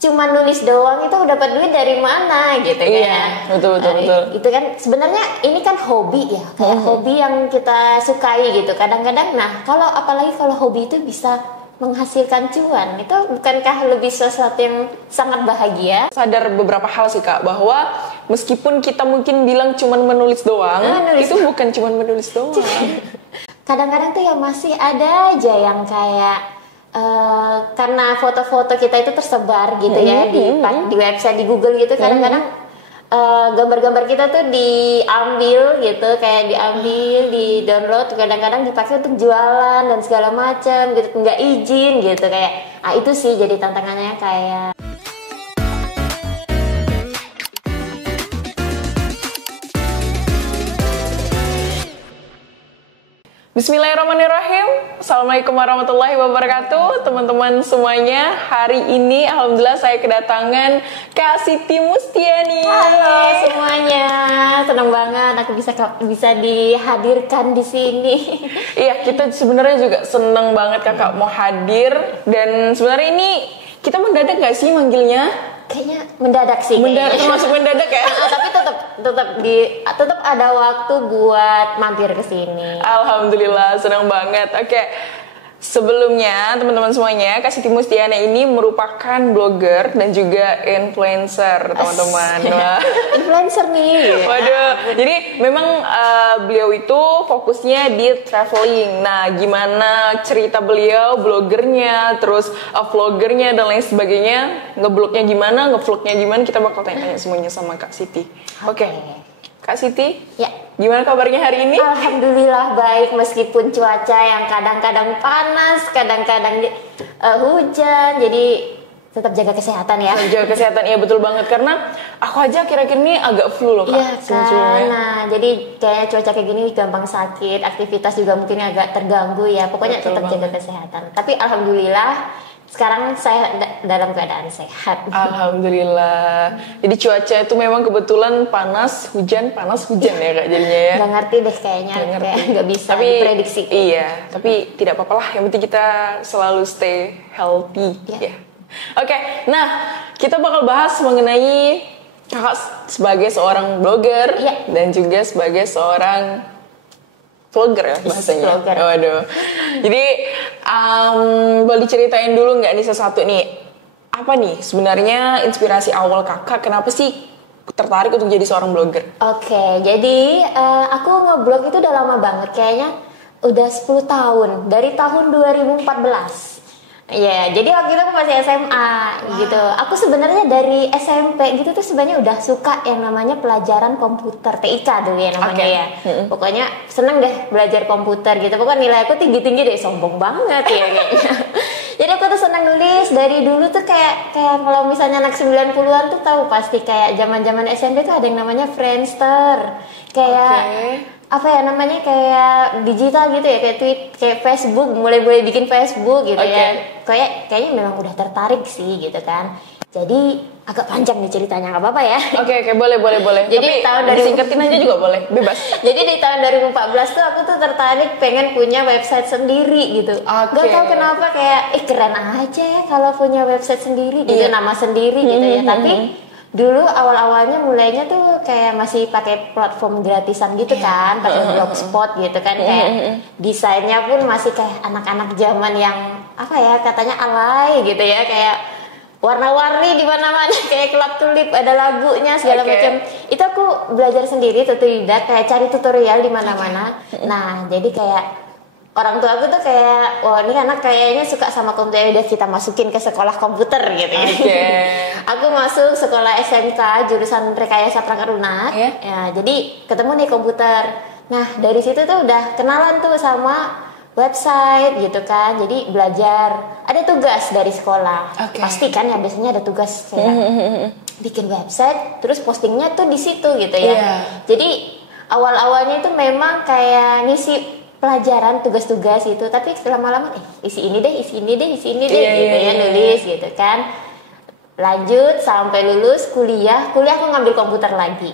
cuma nulis doang itu dapat duit dari mana gitu kan. Iya, betul. Itu kan sebenarnya ini kan hobi ya, kayak hobi yang kita sukai gitu. Kadang-kadang apalagi kalau hobi itu bisa menghasilkan cuan, itu bukankah lebih sesuatu yang sangat bahagia? Sadar beberapa hal sih Kak, bahwa meskipun kita mungkin bilang cuman menulis doang, itu bukan cuman menulis doang. Kadang-kadang tuh ya masih ada aja yang kayak karena foto-foto kita itu tersebar gitu ya di website, di Google gitu, kadang-kadang gambar-gambar kita tuh diambil gitu, kayak di download, kadang-kadang dipakai untuk jualan dan segala macam gitu, nggak izin gitu, kayak itu sih jadi tantangannya kayak. Bismillahirrahmanirrahim. Assalamualaikum warahmatullahi wabarakatuh. Teman-teman semuanya, hari ini alhamdulillah saya kedatangan Kak Siti Mustiani. Halo semuanya, senang banget aku bisa dihadirkan di sini. Iya, kita sebenarnya juga senang banget Kakak mau hadir, dan sebenarnya ini kita mendadak nggak sih manggilnya? Kayaknya mendadak sih. Termasuk mendadak ya. Tapi tetap ada waktu buat mampir ke sini. Alhamdulillah, senang banget. Oke. Sebelumnya, teman-teman semuanya, Kak Siti Mustiani ini merupakan blogger dan juga influencer, teman-teman. Influencer nih. Waduh. Jadi memang beliau itu fokusnya di traveling. Nah, gimana cerita beliau, blogernya, terus vloggernya dan lain sebagainya, ngeblognya gimana, ngevlognya gimana, kita bakal tanya-tanya semuanya sama Kak Siti. Oke. Kak Siti, ya, gimana kabarnya hari ini? Alhamdulillah baik, meskipun cuaca yang kadang-kadang panas, kadang-kadang hujan, jadi tetap jaga kesehatan ya. Jaga kesehatan, ya betul banget, karena aku aja akhir-akhir ini agak flu loh Kak. Iya kan, nah jadi kayak cuaca kayak gini gampang sakit, aktivitas juga mungkin agak terganggu ya, pokoknya betul tetap banget. Jaga kesehatan. Tapi alhamdulillah sekarang saya dalam keadaan sehat. Alhamdulillah. Jadi cuaca itu memang kebetulan panas hujan ya Kak jadinya ya. Gak ngerti deh kayaknya, gak bisa diprediksi. Iya, tapi tidak apa-apa lah. Yang penting kita selalu stay healthy. Ya. Oke, nah kita bakal bahas mengenai Kakak sebagai seorang blogger dan juga sebagai seorang vlogger ya bahasanya. Waduh. Jadi boleh ceritain dulu nggak nih sesuatu nih, apa nih sebenarnya inspirasi awal kakak, kenapa sih tertarik untuk jadi seorang blogger? Oke, jadi aku ngeblog itu udah lama banget, kayaknya udah 10 tahun, dari tahun 2014. Iya, jadi waktu itu aku masih SMA gitu. Aku sebenarnya dari SMP gitu tuh sebenarnya udah suka yang namanya pelajaran komputer, TIK dulu ya namanya ya. Pokoknya seneng deh belajar komputer gitu. Pokoknya nilai aku tinggi-tinggi deh, sombong banget ya kayaknya. Jadi aku tuh seneng nulis dari dulu tuh kayak kalau misalnya anak 90-an tuh tahu pasti kayak zaman-zaman SMP tuh ada yang namanya Friendster. Kayak apa ya namanya, kayak digital gitu ya, kayak kayak Facebook, mulai bikin Facebook gitu ya. Kayaknya memang udah tertarik sih gitu kan. Jadi agak panjang nih ceritanya, nggak apa-apa ya. Oke, boleh. Jadi tapi tahun dari singkatin aja juga boleh, bebas. Jadi di tahun 2014 tuh aku tuh tertarik pengen punya website sendiri gitu. Gak tau kenapa, kayak keren aja ya kalau punya website sendiri gitu, nama sendiri gitu ya. Tapi dulu awal-awalnya mulainya tuh kayak masih pakai platform gratisan gitu kan, pakai blogspot gitu kan, kayak desainnya pun masih kayak anak-anak zaman yang apa ya katanya alay gitu ya, kayak warna-warni di mana-mana, kayak kelap tulip ada lagunya segala macam. Itu aku belajar sendiri tidak kayak cari tutorial di mana-mana. Nah jadi kayak orang tua aku tuh kayak, wah ini anak kayaknya suka sama komputer, udah kita masukin ke sekolah komputer gitu ya. Aku masuk sekolah SMK jurusan rekayasa perangkat lunak. Ya, jadi ketemu nih komputer. Nah dari situ tuh udah kenalan tuh sama website gitu kan. Jadi belajar, ada tugas dari sekolah. Pasti kan ya biasanya ada tugas kayak bikin website, terus postingnya tuh di situ gitu ya. Jadi awal-awalnya itu memang kayak ngisi pelajaran, tugas-tugas itu, tapi lama-lama isi ini deh gitu ya, nulis gitu kan. Lanjut sampai lulus kuliah aku ngambil komputer lagi.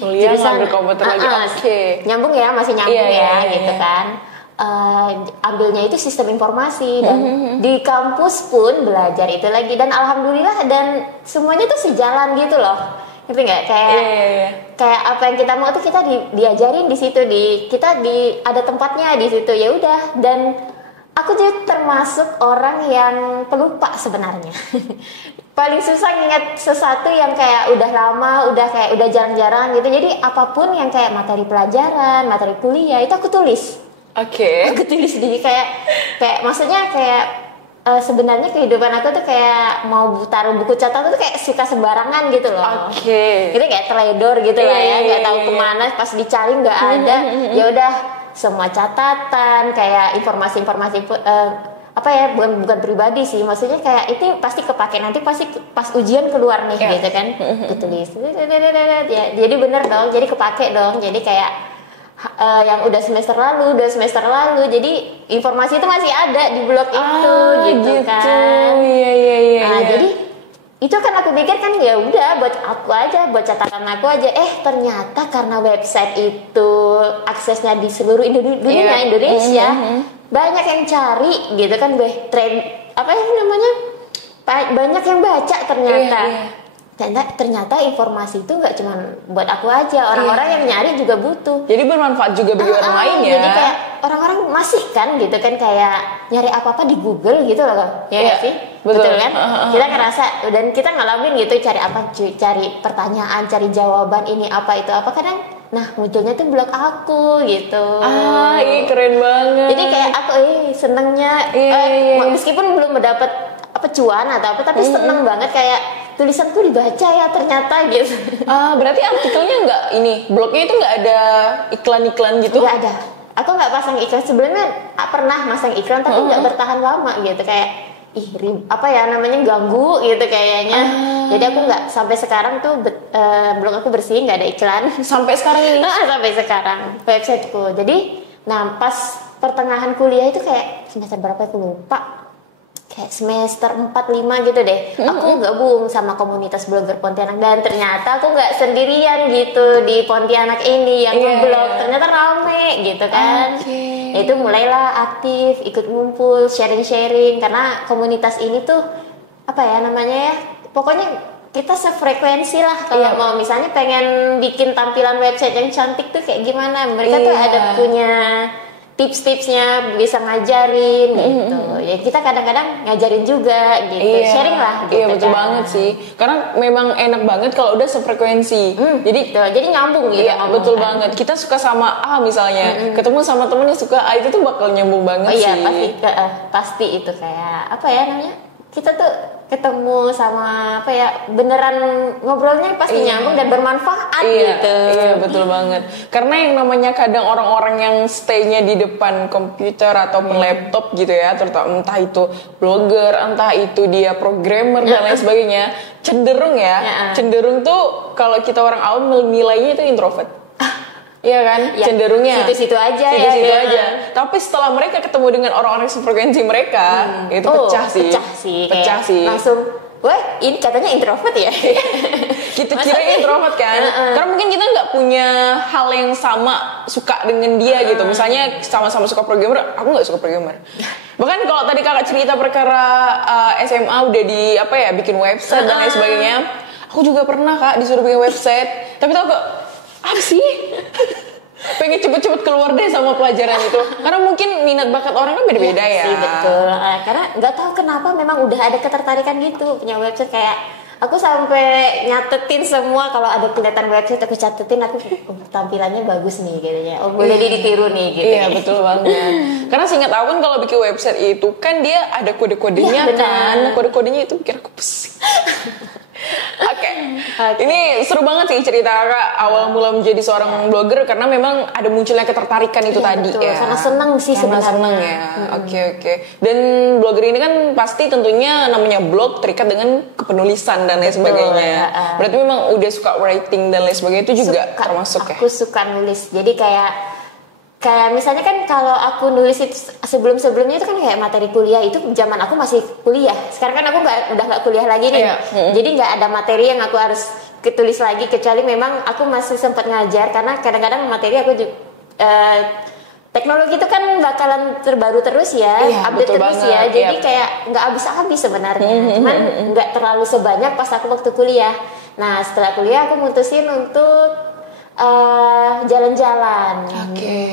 Ngambil komputer lagi. Nyambung ya, masih nyambung gitu kan. ambilnya itu sistem informasi dan di kampus pun belajar itu lagi, dan alhamdulillah dan semuanya tuh sejalan gitu loh, ngerti nggak? Kayak apa yang kita mau tuh kita diajarin di situ, kita ada tempatnya di situ, ya udah. Dan aku juga termasuk orang yang pelupa sebenarnya. Paling susah nginget sesuatu yang kayak udah lama, udah jarang-jarang gitu. Jadi apapun yang kayak materi pelajaran, materi kuliah itu aku tulis. Aku tulis di kayak maksudnya kayak sebenarnya kehidupan aku tuh kayak mau taruh buku catatan tuh kayak suka sembarangan gitu loh. Itu kayak teledor gitu lah ya, nggak tahu kemana, pas dicari nggak ada. Ya udah, semua catatan kayak informasi-informasi apa ya, bukan pribadi sih, maksudnya kayak itu pasti kepake nanti, pasti pas ujian keluar nih gitu kan. Aku tulis. Ya, jadi bener dong, jadi kepake dong. Jadi kayak yang udah semester lalu, jadi informasi itu masih ada di blog itu gitu kan. Jadi itu kan aku pikir kan ya udah buat aku aja, buat catatan aku aja. Ternyata karena website itu aksesnya di seluruh Indonesia, banyak yang cari gitu kan, trend apa ya namanya, banyak yang baca ternyata. Ternyata informasi itu nggak cuma buat aku aja, orang-orang yang nyari juga butuh. Jadi bermanfaat juga bagi orang lain ya. Jadi kayak orang-orang masih kan gitu kan, kayak nyari apa-apa di Google gitu loh, ya nggak sih? Betul kan? Kita ngerasa, dan kita ngalamin gitu, cari apa, cari pertanyaan, cari jawaban ini apa itu apa, kadang munculnya tuh blog aku gitu. Iya keren banget. Jadi kayak aku senengnya meskipun belum mendapat cuan atau apa, tapi seneng banget kayak tulisanku dibaca ya ternyata gitu. Berarti artikelnya nggak blognya itu nggak ada iklan-iklan gitu? Nggak ada. Aku nggak pasang iklan. Sebelumnya pernah masang iklan tapi nggak bertahan lama gitu, kayak apa ya namanya, ganggu gitu kayaknya. Jadi aku nggak, sampai sekarang tuh blog aku bersih, nggak ada iklan. Sampai sekarang ini? Sampai sekarang websiteku. Jadi pas pertengahan kuliah itu kayak semester berapa aku lupa, kayak semester 4-5 gitu deh, aku gabung sama komunitas blogger Pontianak, dan ternyata aku nggak sendirian gitu di Pontianak ini yang ngeblog, ternyata rame gitu kan. Itu mulailah aktif, ikut ngumpul, sharing-sharing, karena komunitas ini tuh apa ya namanya ya, pokoknya kita sefrekuensi lah. Kalau mau misalnya pengen bikin tampilan website yang cantik tuh kayak gimana, mereka tuh ada punya tips-tipsnya, bisa ngajarin gitu. Ya kita kadang-kadang ngajarin juga gitu, sharing lah gitu. Iya betul banget sih, karena memang enak banget kalau udah sefrekuensi. Jadi nyambung gitu. Iya betul banget. Kita suka sama A misalnya, ketemu sama temen yang suka A, itu tuh bakal nyambung banget sih. Iya pasti itu kayak apa ya namanya, kita tuh ketemu sama apa ya, beneran ngobrolnya pasti nyambung dan bermanfaat gitu. Iya betul banget. Karena yang namanya kadang orang-orang yang stay-nya di depan komputer ataupun laptop gitu ya, terutama entah itu blogger, entah itu dia programmer dan lain sebagainya, cenderung tuh kalau kita orang awam menilainya itu introvert. Iya kan, cenderungnya situ-situ aja. Tapi setelah mereka ketemu dengan orang-orang sefrekuensi mereka, itu pecah sih. Langsung, wah ini katanya introvert ya. Kita kira introvert kan, karena mungkin kita nggak punya hal yang sama suka dengan dia gitu. Misalnya sama-sama suka programmer, aku nggak suka programmer. Bahkan kalau tadi kakak cerita perkara SMA udah bikin website dan lain sebagainya, aku juga pernah kak disuruh bikin website, tapi tau gak, apa sih? Pengen cepet-cepet keluar deh sama pelajaran itu, karena mungkin minat bakat orang kan beda-beda ya. Sih, betul. Karena nggak tahu kenapa memang udah ada ketertarikan gitu punya website. Kayak aku sampai nyatetin semua, kalau ada kelihatan website aku catetin, aku tampilannya bagus nih gitu ya. Boleh ditiru nih gitu. Iya betul banget. Karena seingat aku kan kalau bikin website itu kan dia ada kode-kodenya kan. Kode-kodenya itu bikin aku pusing. Oke. Ini seru banget sih cerita kakak awal mula menjadi seorang blogger, karena memang ada munculnya ketertarikan itu tadi betul. Ya. Karena seneng sih sebenarnya. Seneng ya. Oke. Dan blogger ini kan pasti tentunya namanya blog terikat dengan kepenulisan dan lain sebagainya. Berarti memang udah suka writing dan lain sebagainya, itu juga termasuk ya. Aku suka nulis. Jadi kayak misalnya kan kalau aku nulis itu sebelumnya itu kan kayak materi kuliah, itu zaman aku masih kuliah. Sekarang kan aku udah nggak kuliah lagi nih. Jadi nggak ada materi yang aku harus tulis lagi, kecuali memang aku masih sempat ngajar, karena kadang-kadang materi aku teknologi itu kan bakalan terbaru terus ya, update terus banget, ya. Jadi kayak nggak habis-habis sebenarnya. Cuman nggak terlalu sebanyak pas aku waktu kuliah. Nah setelah kuliah aku mutusin untuk jalan-jalan.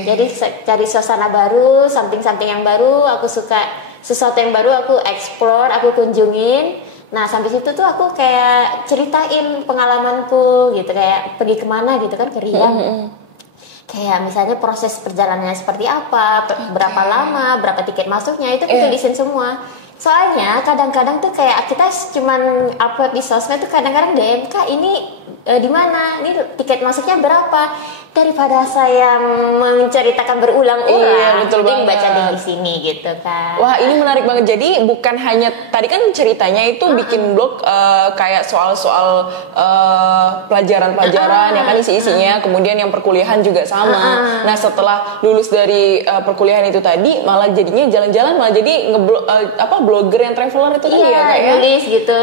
Jadi cari suasana baru, samping-samping yang baru. Aku suka sesuatu yang baru, aku explore, aku kunjungin. Nah sampai situ tuh aku kayak ceritain pengalamanku gitu, kayak pergi kemana gitu kan, ke Riau. Kayak misalnya proses perjalanannya seperti apa, berapa lama, berapa tiket masuknya, itu kita tulisin semua. Soalnya kadang-kadang tuh kayak kita cuman upload di sosmed tuh kadang-kadang DM, Kak ini di mana, ini tiket masuknya berapa, daripada saya menceritakan berulang-ulang, betul banget. Baca di sini gitu kan. Wah ini menarik banget. Jadi bukan hanya tadi kan ceritanya itu bikin blog kayak soal-soal pelajaran-pelajaran yang kan isi-isinya, kemudian yang perkuliahan juga sama. Nah setelah lulus dari perkuliahan itu tadi malah jadinya jalan-jalan, malah jadi blogger yang traveler itu tadi ya kayak nulis gitu.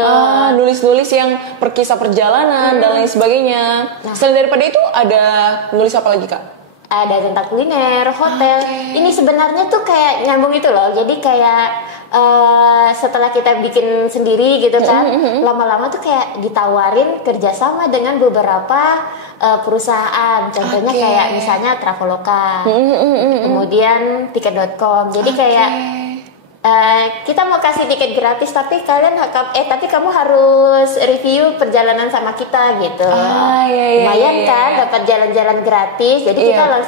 Nulis-nulis yang perkisah perjalanan dan lain sebagainya. Selain daripada itu ada nulis apa lagi Kak? Ada tentang kuliner, hotel. Ini sebenarnya tuh kayak nyambung itu loh. Jadi kayak setelah kita bikin sendiri gitu kan, lama-lama tuh kayak ditawarin kerjasama dengan beberapa perusahaan. Contohnya kayak misalnya Traveloka, kemudian Tiket.com. Jadi kayak kita mau kasih tiket gratis, tapi kamu harus review perjalanan sama kita gitu. Lumayan kan dapat jalan-jalan gratis. Jadi kita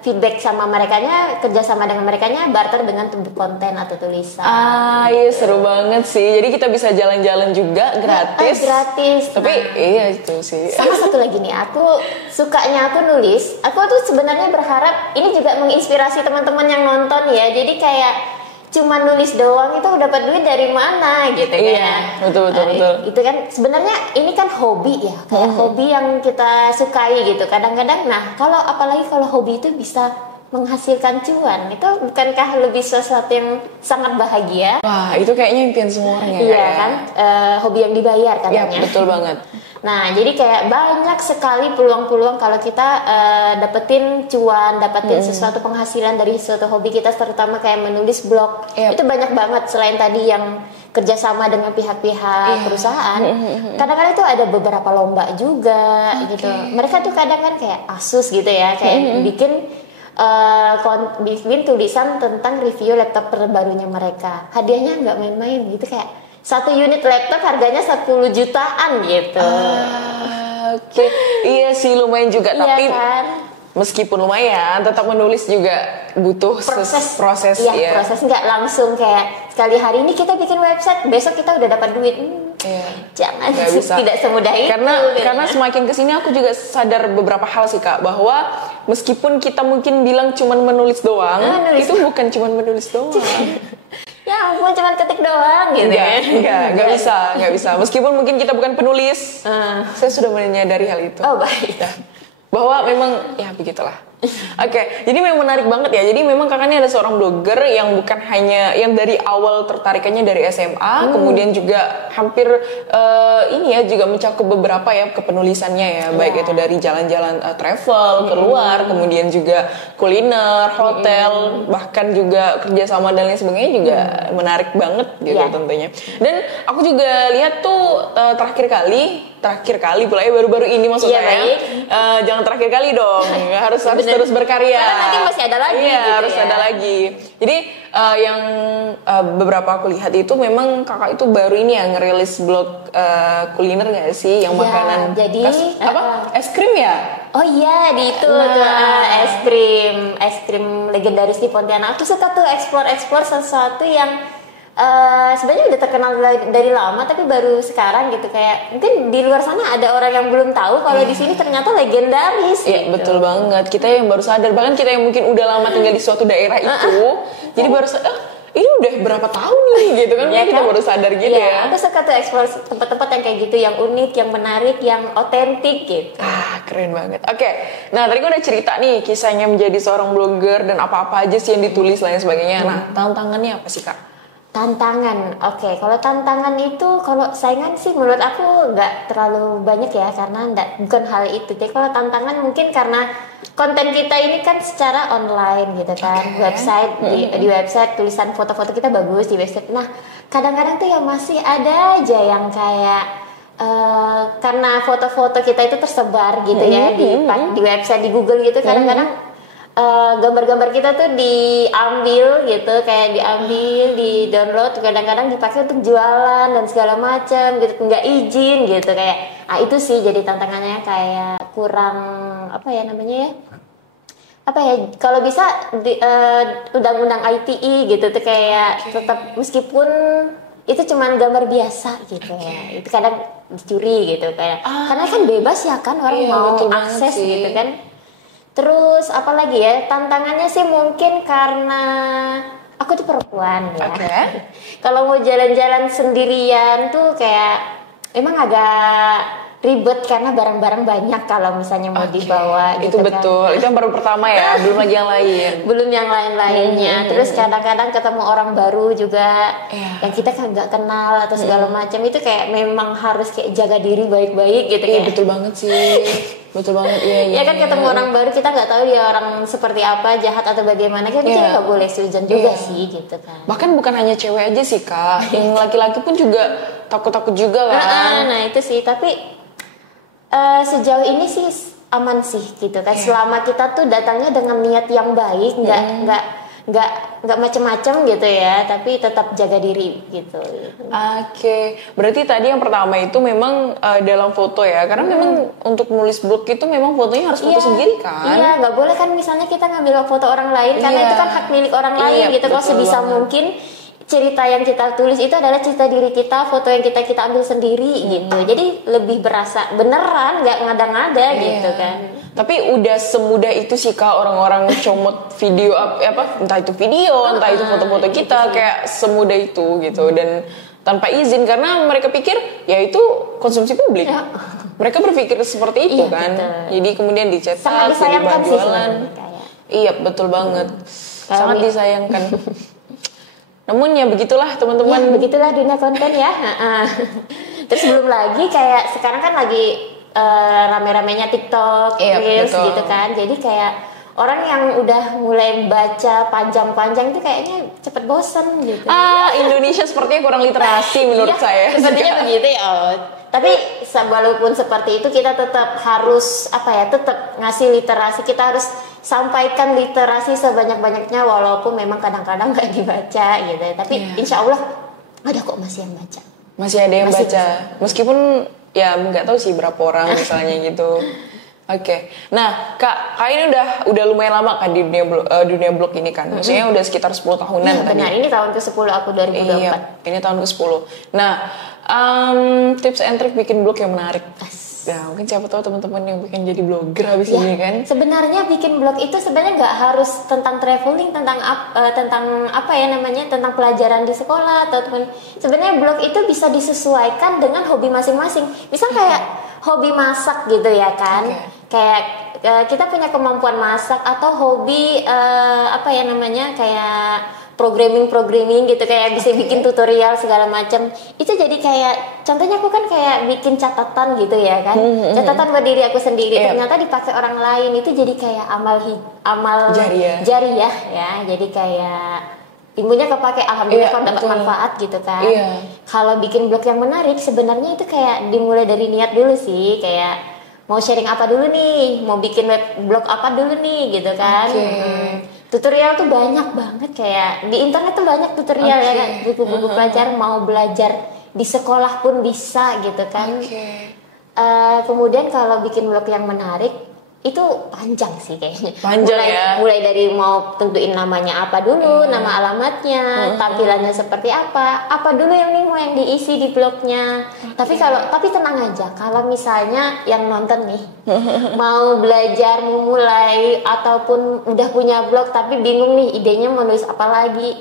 feedback sama merekanya, kerjasama dengan merekanya, barter dengan konten atau tulisan. Seru banget sih. Jadi kita bisa jalan-jalan juga gratis. Gratis. Tapi itu sih. Sama satu lagi nih, aku nulis. Aku tuh sebenarnya berharap ini juga menginspirasi teman-teman yang nonton ya. Jadi kayak cuma nulis doang itu dapat duit dari mana gitu kan. Betul. Itu kan sebenarnya ini kan hobi ya, kayak hobi yang kita sukai gitu. Kadang-kadang apalagi kalau hobi itu bisa menghasilkan cuan, itu bukankah lebih sesuatu yang sangat bahagia? Wah, itu kayaknya impian semua orang ya. Iya kan, hobi yang dibayar katanya. Iya, betul banget. Nah, jadi kayak banyak sekali peluang-peluang kalau kita dapetin cuan, dapetin sesuatu penghasilan dari suatu hobi kita, terutama kayak menulis blog. Itu banyak banget selain tadi yang kerjasama dengan pihak-pihak perusahaan. Kadang-kadang itu ada beberapa lomba juga gitu. Mereka tuh kadang-kadang kayak Asus gitu ya, kayak bikin tulisan tentang review laptop terbarunya mereka. Hadiahnya nggak main-main gitu, kayak satu unit laptop harganya 10 jutaan gitu. Iya sih lumayan juga, tapi kan? Meskipun lumayan, tetap menulis juga butuh proses. Proses nggak langsung kayak sekali hari ini kita bikin website, besok kita udah dapat duit. Jangan, tidak semudah itu. Karena semakin kesini aku juga sadar beberapa hal sih Kak, bahwa meskipun kita mungkin bilang cuman menulis doang, itu bukan cuman menulis doang. Ya ampun, cuma ketik doang gitu. Nggak bisa. Meskipun mungkin kita bukan penulis, saya sudah menyadari hal itu. Oh baik. Bahwa memang ya begitulah. Oke, jadi memang menarik banget ya. Jadi memang kakaknya ada seorang blogger yang bukan hanya yang dari awal tertarikannya dari SMA, kemudian juga hampir juga mencakup beberapa ya kepenulisannya ya, baik itu dari jalan-jalan travel keluar, kemudian juga kuliner, hotel, bahkan juga kerjasama dan lain sebagainya juga menarik banget gitu tentunya. Dan aku juga lihat tuh terakhir kali pula ya, baru-baru ini maksud saya. Jangan terakhir kali dong, harus terus berkarya. Karena nanti masih ada lagi. Harus ada lagi. Jadi yang beberapa aku lihat itu memang kakak itu baru ini ya ngerilis blog kuliner nggak sih, yang makanan. Jadi es krim ya? Oh iya, di itu es krim legendaris di Pontianak. Aku suka tuh explore sesuatu yang sebenarnya udah terkenal dari lama, tapi baru sekarang gitu, kayak mungkin di luar sana ada orang yang belum tahu kalau di sini ternyata legendaris. Iya gitu. Betul banget, kita yang baru sadar, bahkan kita yang mungkin udah lama tinggal di suatu daerah itu, jadi baru ini udah berapa tahun nih gitu kan, kita baru sadar gitu ya. Aku suka tuh explore tempat-tempat yang kayak gitu, yang unik, yang menarik, yang otentik gitu. Keren banget. Oke, nah tadi gue udah cerita nih kisahnya menjadi seorang blogger dan apa-apa aja sih yang ditulis lain sebagainya. Nah, tantangannya apa sih Kak? Tantangan, oke. Kalau tantangan itu, kalau saingan sih menurut aku nggak terlalu banyak ya, karena bukan hal itu. Jadi kalau tantangan mungkin karena konten kita ini kan secara online gitu kan, website di website tulisan foto-foto kita bagus di website. Nah, kadang-kadang tuh ya masih ada aja yang kayak karena foto-foto kita itu tersebar gitu ya di website, di Google gitu, kadang-kadang gambar-gambar kita tuh diambil gitu, kayak diambil, di download, kadang-kadang dipakai untuk jualan dan segala macam gitu, nggak izin gitu, kayak itu sih jadi tantangannya, kayak kurang apa ya namanya ya, apa ya, kalau bisa undang-undang ITE gitu tuh, kayak tetap meskipun itu cuman gambar biasa gitu ya, itu kadang dicuri gitu, kayak karena kan bebas ya kan, orang mau akses gitu kan. Terus apalagi ya, tantangannya sih mungkin karena aku tuh perempuan ya. Kalau mau jalan-jalan sendirian tuh kayak emang agak ribet karena barang-barang banyak kalau misalnya mau dibawa gitu. Itu betul, itu yang baru pertama ya, belum lagi yang lain. Belum yang lain-lainnya. Terus kadang-kadang ketemu orang baru juga yang kita kan nggak kenal atau segala macam, itu kayak memang harus kayak jaga diri baik-baik gitu. Iya, betul banget sih. Betul banget, iya kan ketemu orang baru, kita nggak tahu dia orang seperti apa, jahat atau bagaimana, kan kita nggak boleh sujon juga sih gitu kan. Bahkan bukan hanya cewek aja sih Kak, yang laki-laki pun juga takut-takut juga kan. Nah itu sih, tapi sejauh ini sih aman sih gitu kan, selama kita tuh datangnya dengan niat yang baik, nggak macem-macem gitu ya, tapi tetap jaga diri gitu. Berarti tadi yang pertama itu memang dalam foto ya, karena memang untuk nulis blog itu memang fotonya harus foto sendiri kan. Iya, nggak boleh kan misalnya kita ngambil foto orang lain, karena itu kan hak milik orang lain gitu. Kalau sebisa mungkin cerita yang kita tulis itu adalah cerita diri kita, foto yang kita ambil sendiri gitu. Jadi lebih berasa beneran, nggak ngada-ngada gitu kan. Tapi udah semudah itu sih Kak, orang-orang comot video entah itu video, entah itu foto-foto kita, kayak semudah itu gitu, dan tanpa izin, karena mereka pikir ya itu konsumsi publik. Mereka berpikir seperti itu kan. Betul. Jadi kemudian dicetak, jadi bahan jualan. Iya, betul banget. Sangat disayangkan. Namun ya begitulah teman-teman. Ya, begitulah dunia konten ya. Terus belum lagi kayak sekarang kan lagi rame-ramenya TikTok, Reels gitu kan. Jadi kayak orang yang udah mulai baca panjang-panjang itu kayaknya cepet bosen gitu. Indonesia sepertinya kurang literasi menurut saya. Sepertinya begitu ya. Tapi walaupun seperti itu, kita tetap harus tetap ngasih literasi. Kita harus sampaikan literasi sebanyak-banyaknya, walaupun memang kadang-kadang nggak dibaca gitu. Tapi insya Allah ada kok masih yang baca. Masih ada yang baca. Meskipun ya nggak tahu sih berapa orang misalnya gitu. Nah Kak ini udah lumayan lama kan di dunia blog ini kan. Maksudnya udah sekitar 10 tahunan tadi. Benar, ini tahun ke-10 aku 2024. Iya, ini tahun ke-10. Nah, tips and trick bikin blog yang menarik. Nah, mungkin siapa tahu teman-teman yang bikin jadi blogger habis ini kan. Sebenarnya bikin blog itu sebenarnya nggak harus tentang traveling, tentang tentang pelajaran di sekolah atau teman. Sebenarnya blog itu bisa disesuaikan dengan hobi masing-masing. Misal kayak hobi masak gitu ya kan. Kayak kita punya kemampuan masak, atau hobi kayak programming gitu, kayak bisa bikin tutorial segala macam. Itu jadi kayak contohnya aku kan kayak bikin catatan gitu ya kan. Catatan buat diri aku sendiri, ternyata dipakai orang lain, itu jadi kayak amal jariah ya. Jadi kayak ilmunya kepake, alhamdulillah kalau dapat manfaat gitu kan. Kalau bikin blog yang menarik sebenarnya itu kayak dimulai dari niat dulu sih, kayak mau sharing apa dulu nih, mau bikin blog apa dulu nih gitu kan. Tutorial tuh banyak banget, kayak di internet tuh banyak tutorial ya kan, buku-buku pelajaran, mau belajar di sekolah pun bisa gitu kan. Kemudian kalau bikin blog yang menarik itu panjang sih kayaknya. Mulai dari mau tentuin namanya apa dulu, nama alamatnya, tampilannya seperti apa dulu yang nih mau yang diisi di blognya. Tapi tenang aja, kalau misalnya yang nonton nih mau belajar, mau mulai ataupun udah punya blog tapi bingung nih idenya mau nulis apa lagi,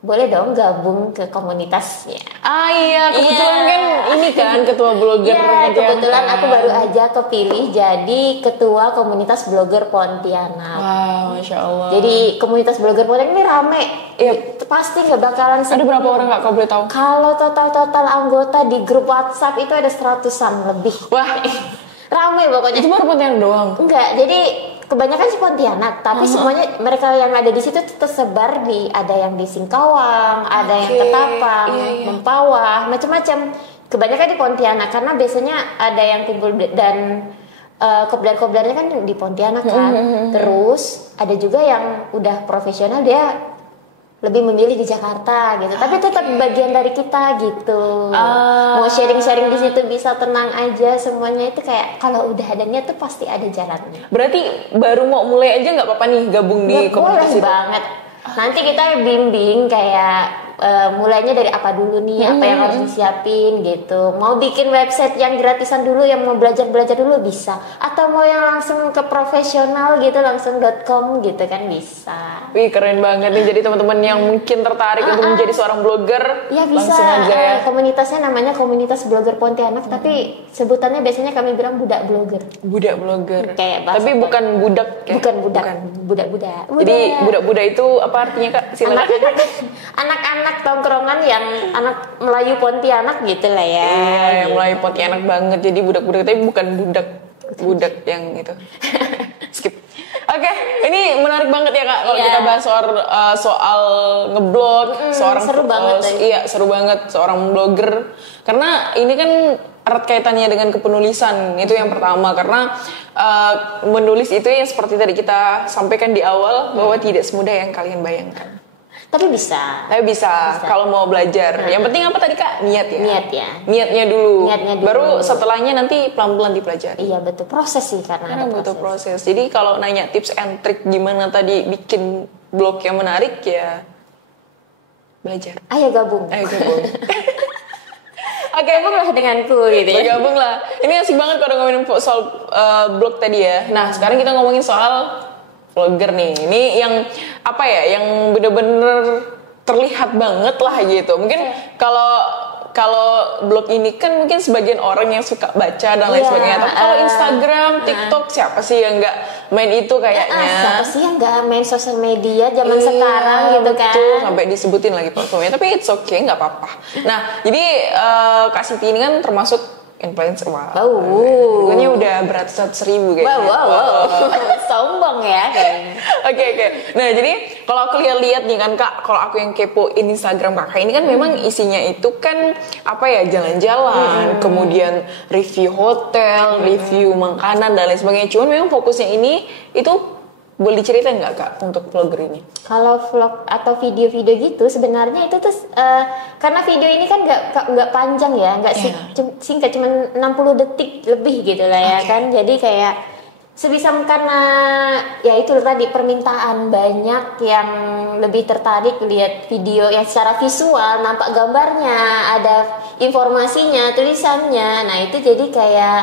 boleh dong gabung ke komunitasnya. Iya, kebetulan kan ini kan ketua blogger Pontianak. Kebetulan aku baru aja kepilih jadi ketua komunitas blogger Pontianak. Wow, Masya Allah. Jadi komunitas blogger Pontianak ini rame. Iya. Pasti nggak bakalan sepi. Ada berapa orang Kak kalau boleh tahu? Kalau total anggota di grup WhatsApp itu ada 100-an lebih. Wah, rame pokoknya. Itu baru Pontianak doang? Enggak, jadi kebanyakan sih Pontianak, tapi semuanya mereka yang ada di situ tersebar ada yang di Singkawang, ada yang Ketapang, Mempawah, macam-macam. Kebanyakan di Pontianak karena biasanya ada yang kumpul dan kopdar-kopdarnya kan di Pontianak kan. Terus ada juga yang udah profesional, dia lebih memilih di Jakarta gitu, tapi tetap bagian dari kita gitu. Mau sharing-sharing di situ bisa tenang aja, semuanya itu kayak kalau udah ada niat tuh pasti ada jalannya. Berarti baru mau mulai aja nggak apa-apa nih gabung di komunitas itu? Boleh banget. Nanti kita bimbing kayak mulainya dari apa dulu nih, apa yang harus disiapin gitu. Mau bikin website yang gratisan dulu, yang mau belajar dulu bisa. Atau mau yang langsung ke profesional gitu, langsung .com gitu kan bisa. Wih, keren banget nih. Jadi teman-teman yang mungkin tertarik untuk menjadi seorang blogger, ya bisa. Langsung aja ya. Komunitasnya namanya Komunitas Blogger Pontianak, tapi sebutannya biasanya kami bilang budak blogger. Budak blogger. Kayak tapi bukan budak ya? Bukan budak. Budak-budak. Jadi budak-budak itu apa artinya Kak? Anak-anak tongkrongan yang anak Melayu Pontianak gitu lah ya. Iya, yang Melayu Pontianak banget. Jadi budak-budak tapi bukan budak yang itu. Skip. Oke, ini menarik banget ya Kak kalau kita bahas soal ngeblog, seorang seru banget. Iya, seru banget seorang blogger. Karena ini kan erat kaitannya dengan kepenulisan. Itu yang pertama, karena menulis itu yang seperti tadi kita sampaikan di awal bahwa tidak semudah yang kalian bayangkan. Tapi bisa. Kalau mau belajar. Yang penting apa tadi Kak? Niat ya. Niatnya dulu. Baru setelahnya nanti pelan-pelan dipelajari. Iya betul. Proses sih karena butuh proses. Jadi kalau nanya tips and trick gimana tadi bikin blog yang menarik ya belajar. Ayo gabung. Oke, gabunglah denganku gitu ya. Bergabunglah. Ini asik banget kalau ngomongin soal blog tadi ya. Nah, sekarang kita ngomongin soal vlogger nih. Ini yang apa ya? Yang bener-bener terlihat banget lah gitu. Mungkin kalau blog ini kan mungkin sebagian orang yang suka baca dan lain sebagainya. Tapi kalau Instagram, TikTok siapa sih yang nggak main itu kayaknya? Siapa sih yang nggak main sosial media zaman sekarang gitu kan? Sampai disebutin lagi platformnya. Tapi it's okay, nggak apa-apa. Nah, jadi Kak Siti ini kan termasuk influencer. Pokoknya udah beratus-ratus ribu kayaknya. Sombong ya kayaknya. Oke. Nah, jadi kalau aku lihat nih kan Kak, kalau aku yang kepoin Instagram Kakak ini kan memang isinya itu kan apa ya, jalan-jalan, kemudian review hotel, review makanan dan lain sebagainya. Cuman memang fokusnya ini itu boleh diceritain nggak Kak untuk vlogger ini? Kalau vlog atau video-video gitu sebenarnya itu tuh karena video ini kan nggak panjang ya, nggak singkat, cuma 60 detik lebih gitu lah ya kan. Jadi kayak sebisa karena ya itu tadi permintaan banyak yang lebih tertarik lihat video yang secara visual, nampak gambarnya, ada informasinya, tulisannya. Nah itu jadi kayak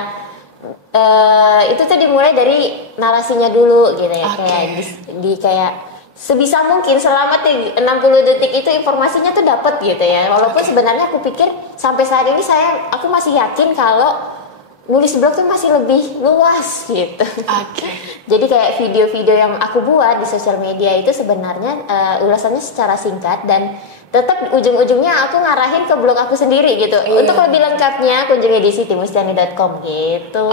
itu tuh dimulai dari narasinya dulu gitu ya, kayak sebisa mungkin selama 60 detik itu informasinya tuh dapat gitu ya. Walaupun sebenarnya aku pikir sampai saat ini aku masih yakin kalau nulis blog tuh masih lebih luas gitu. Jadi kayak video-video yang aku buat di sosial media itu sebenarnya ulasannya secara singkat dan tetap ujung-ujungnya aku ngarahin ke blog aku sendiri gitu. Untuk lebih lengkapnya kunjungi di sitimustiani.com gitu.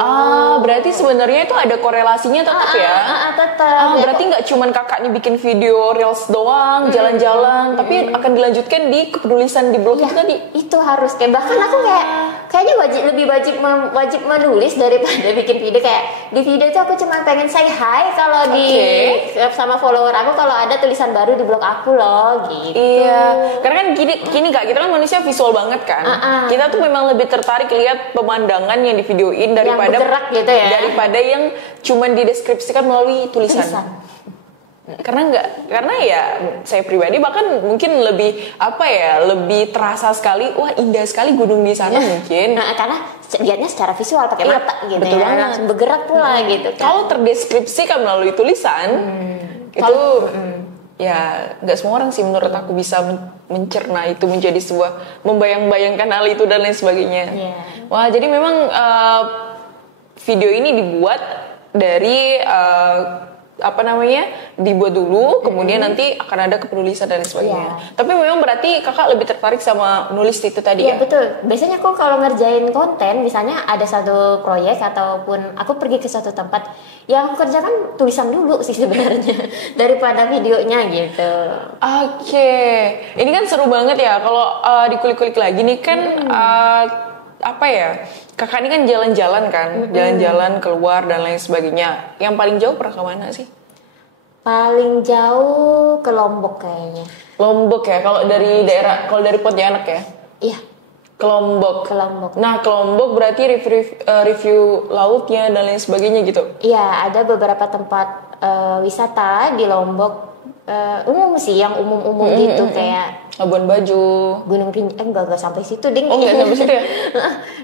Berarti sebenarnya itu ada korelasinya tetap ya? Tetap. Berarti nggak cuman kakak nih bikin video reels doang, jalan-jalan, tapi akan dilanjutkan di kepenulisan di blog itu tadi. Itu harus kayak bahkan aku kayaknya lebih wajib menulis daripada bikin video. Kayak di video itu aku cuma pengen say hi kalau sama follower aku kalau ada tulisan baru di blog aku loh gitu. Iya. Karena kan gini Kak, kita kan manusia visual banget kan. Kita tuh memang lebih tertarik lihat pemandangan yang di videoin daripada yang bergerak gitu ya. Daripada yang cuman dideskripsikan melalui tulisan. Karena ya saya pribadi bahkan mungkin lebih terasa sekali, wah indah sekali gunung di sana mungkin. Karena lihatnya secara visual pakai mata gitu betul ya, langsung bergerak pula gitu kan. Kalau terdeskripsikan melalui tulisan itu ya nggak semua orang sih menurut aku bisa mencerna itu menjadi sebuah membayang-bayangkan hal itu dan lain sebagainya. Wah, jadi memang video ini dibuat dari dibuat dulu, kemudian nanti akan ada kepenulisan dan lain sebagainya. Tapi memang berarti kakak lebih tertarik sama nulis itu tadi ya? Iya betul. Biasanya aku kalau ngerjain konten, misalnya ada satu proyek ataupun aku pergi ke suatu tempat, yang aku kerjakan tulisan dulu sih sebenarnya daripada videonya gitu. Oke, ini kan seru banget ya kalau dikulik-kulik lagi nih kan. Kakak ini kan jalan-jalan kan, jalan-jalan keluar dan lain sebagainya. Yang paling jauh pernah kemana sih? Paling jauh ke Lombok kayaknya. Lombok ya, kalau dari daerah, kalau dari Pontianak ya? Iya. Ke Lombok. Nah, ke Lombok berarti review lautnya dan lain sebagainya gitu? Iya, ada beberapa tempat wisata di Lombok. Umum sih, yang umum-umum gitu kayak Labuan Bajo, Gunung Rinjani, enggak sampai situ ding. Oh enggak sampai situ ya?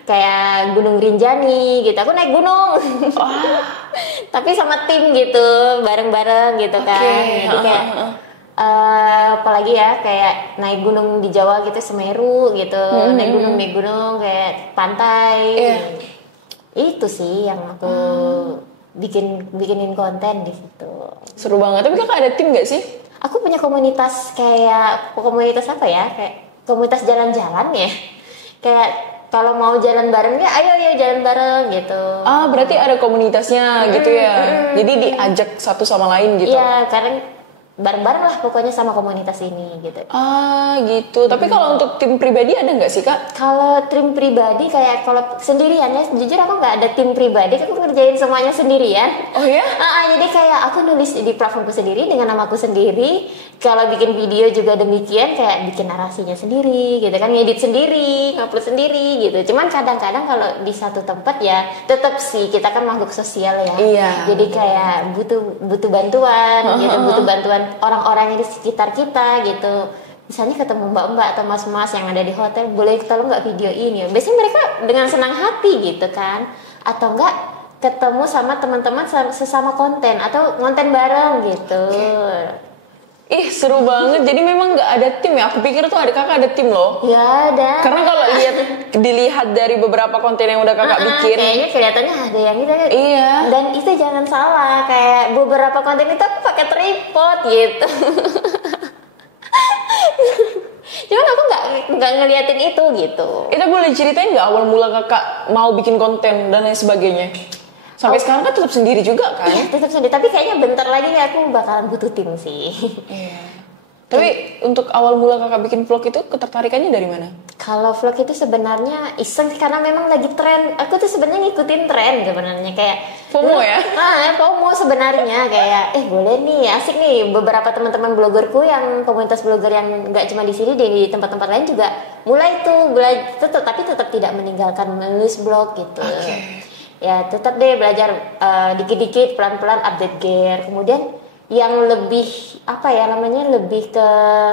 Kayak Gunung Rinjani gitu, aku naik gunung. Tapi sama tim gitu, bareng-bareng gitu kan. Jadi kayak apalagi ya kayak naik gunung di Jawa gitu, Semeru gitu, naik gunung kayak pantai. Itu sih yang aku bikinin konten di situ. Seru banget. Tapi kakak ada tim nggak sih? Aku punya komunitas kayak komunitas apa ya? Kayak komunitas jalan-jalan ya. Kayak kalau mau jalan bareng ya, ayo jalan bareng gitu. Berarti ada komunitasnya gitu ya. Jadi diajak satu sama lain gitu. Iya, karena bareng-bareng lah pokoknya sama komunitas ini gitu. Gitu. Tapi kalau untuk tim pribadi ada nggak sih kak? Kalau tim pribadi kayak kalau sendirian ya, jujur aku nggak ada tim pribadi, aku ngerjain semuanya sendirian. Oh ya? Jadi kayak aku nulis di platformku sendiri dengan namaku sendiri. Kalau bikin video juga demikian, kayak bikin narasinya sendiri gitu kan, ngedit sendiri, ngupload sendiri gitu. Cuman kadang-kadang kalau di satu tempat ya tetap sih kita kan makhluk sosial ya. Iya. Jadi kayak butuh bantuan gitu, butuh bantuan orang-orang yang di sekitar kita gitu. Misalnya ketemu mbak-mbak atau mas-mas yang ada di hotel, boleh tolong nggak video ini? Biasanya mereka dengan senang hati gitu kan. Atau enggak ketemu sama teman-teman sesama konten atau konten bareng gitu. Ih seru banget. Jadi memang nggak ada tim ya? Aku pikir tuh kakak ada tim loh. Ya ada. Karena kalau dilihat dari beberapa konten yang udah kakak bikin, kayaknya kelihatannya ada yang itu. Iya. Dan itu jangan salah, kayak beberapa konten itu aku pakai tripod gitu. Cuman aku nggak ngeliatin itu gitu. Kita boleh ceritain nggak awal mula kakak mau bikin konten dan lain sebagainya? Sampai sekarang kan tetap sendiri juga kan? Iya, tetap sendiri. Tapi kayaknya bentar lagi aku bakalan butuh tim sih. Iya. Tapi untuk awal mula kakak bikin vlog itu ketertarikannya dari mana? Kalau vlog itu sebenarnya iseng karena memang lagi tren. Aku tuh sebenarnya ngikutin tren sebenarnya kayak FOMO ya? FOMO sebenarnya kayak boleh nih, asik nih. Beberapa teman-teman blogerku yang komunitas blogger yang nggak cuma di sini, di tempat-tempat lain juga mulai tuh belajar, tapi tetap tidak meninggalkan menulis blog gitu. Ya tetap deh belajar dikit-dikit pelan-pelan update gear. Kemudian yang lebih lebih ke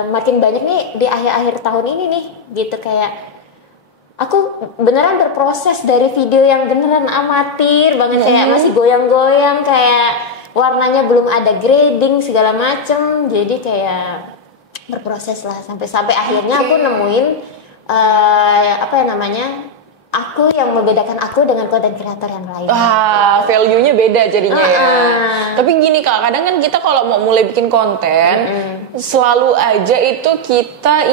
makin banyak nih di akhir-akhir tahun ini nih gitu, kayak aku beneran berproses dari video yang beneran amatir banget, kayak masih goyang-goyang, kayak warnanya belum ada grading segala macem, jadi kayak berproses lah sampai akhirnya aku nemuin aku yang membedakan aku dengan konten kreator yang lain. Value-nya beda jadinya ya. Tapi gini kak, kadang kan kita kalau mau mulai bikin konten, selalu aja itu kita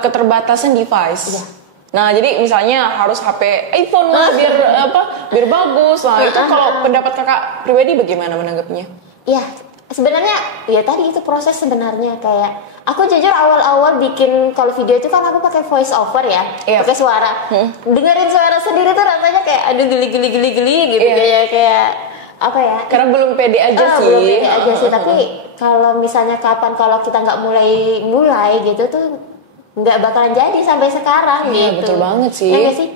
keterbatasan device. Nah, jadi misalnya harus HP iPhone lah biar bagus. Nah, itu kalau pendapat kakak pribadi bagaimana menanggapnya? Iya, sebenarnya ya tadi itu proses sebenarnya, kayak aku jujur awal-awal bikin kalau video itu kan aku pakai voice over ya, pakai suara. Dengerin suara sendiri tuh rasanya kayak aduh geli gitu kayak apa ya? Karena belum pede aja sih. Belum pede aja sih, tapi kalau misalnya kalau kita nggak mulai gitu tuh nggak bakalan jadi sampai sekarang gitu. Betul banget sih. Ya nggak sih?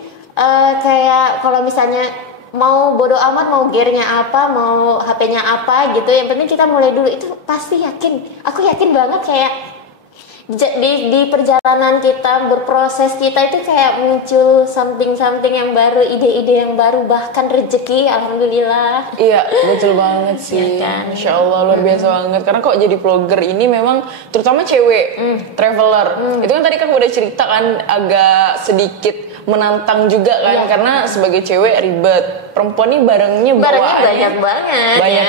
Kayak kalau misalnya mau bodo amat mau gearnya apa, mau HP-nya apa gitu, yang penting kita mulai dulu, itu pasti aku yakin banget kayak di perjalanan kita berproses kita itu kayak muncul something yang baru, ide-ide yang baru, bahkan rezeki, alhamdulillah. Iya, betul banget sih. Ya kan? Masya Allah, luar biasa banget. Karena kok jadi vlogger ini memang terutama cewek traveler. Itu kan tadi kan udah cerita kan agak sedikit menantang juga kan, karena sebagai cewek ribet. Perempuan nih barangnya banyak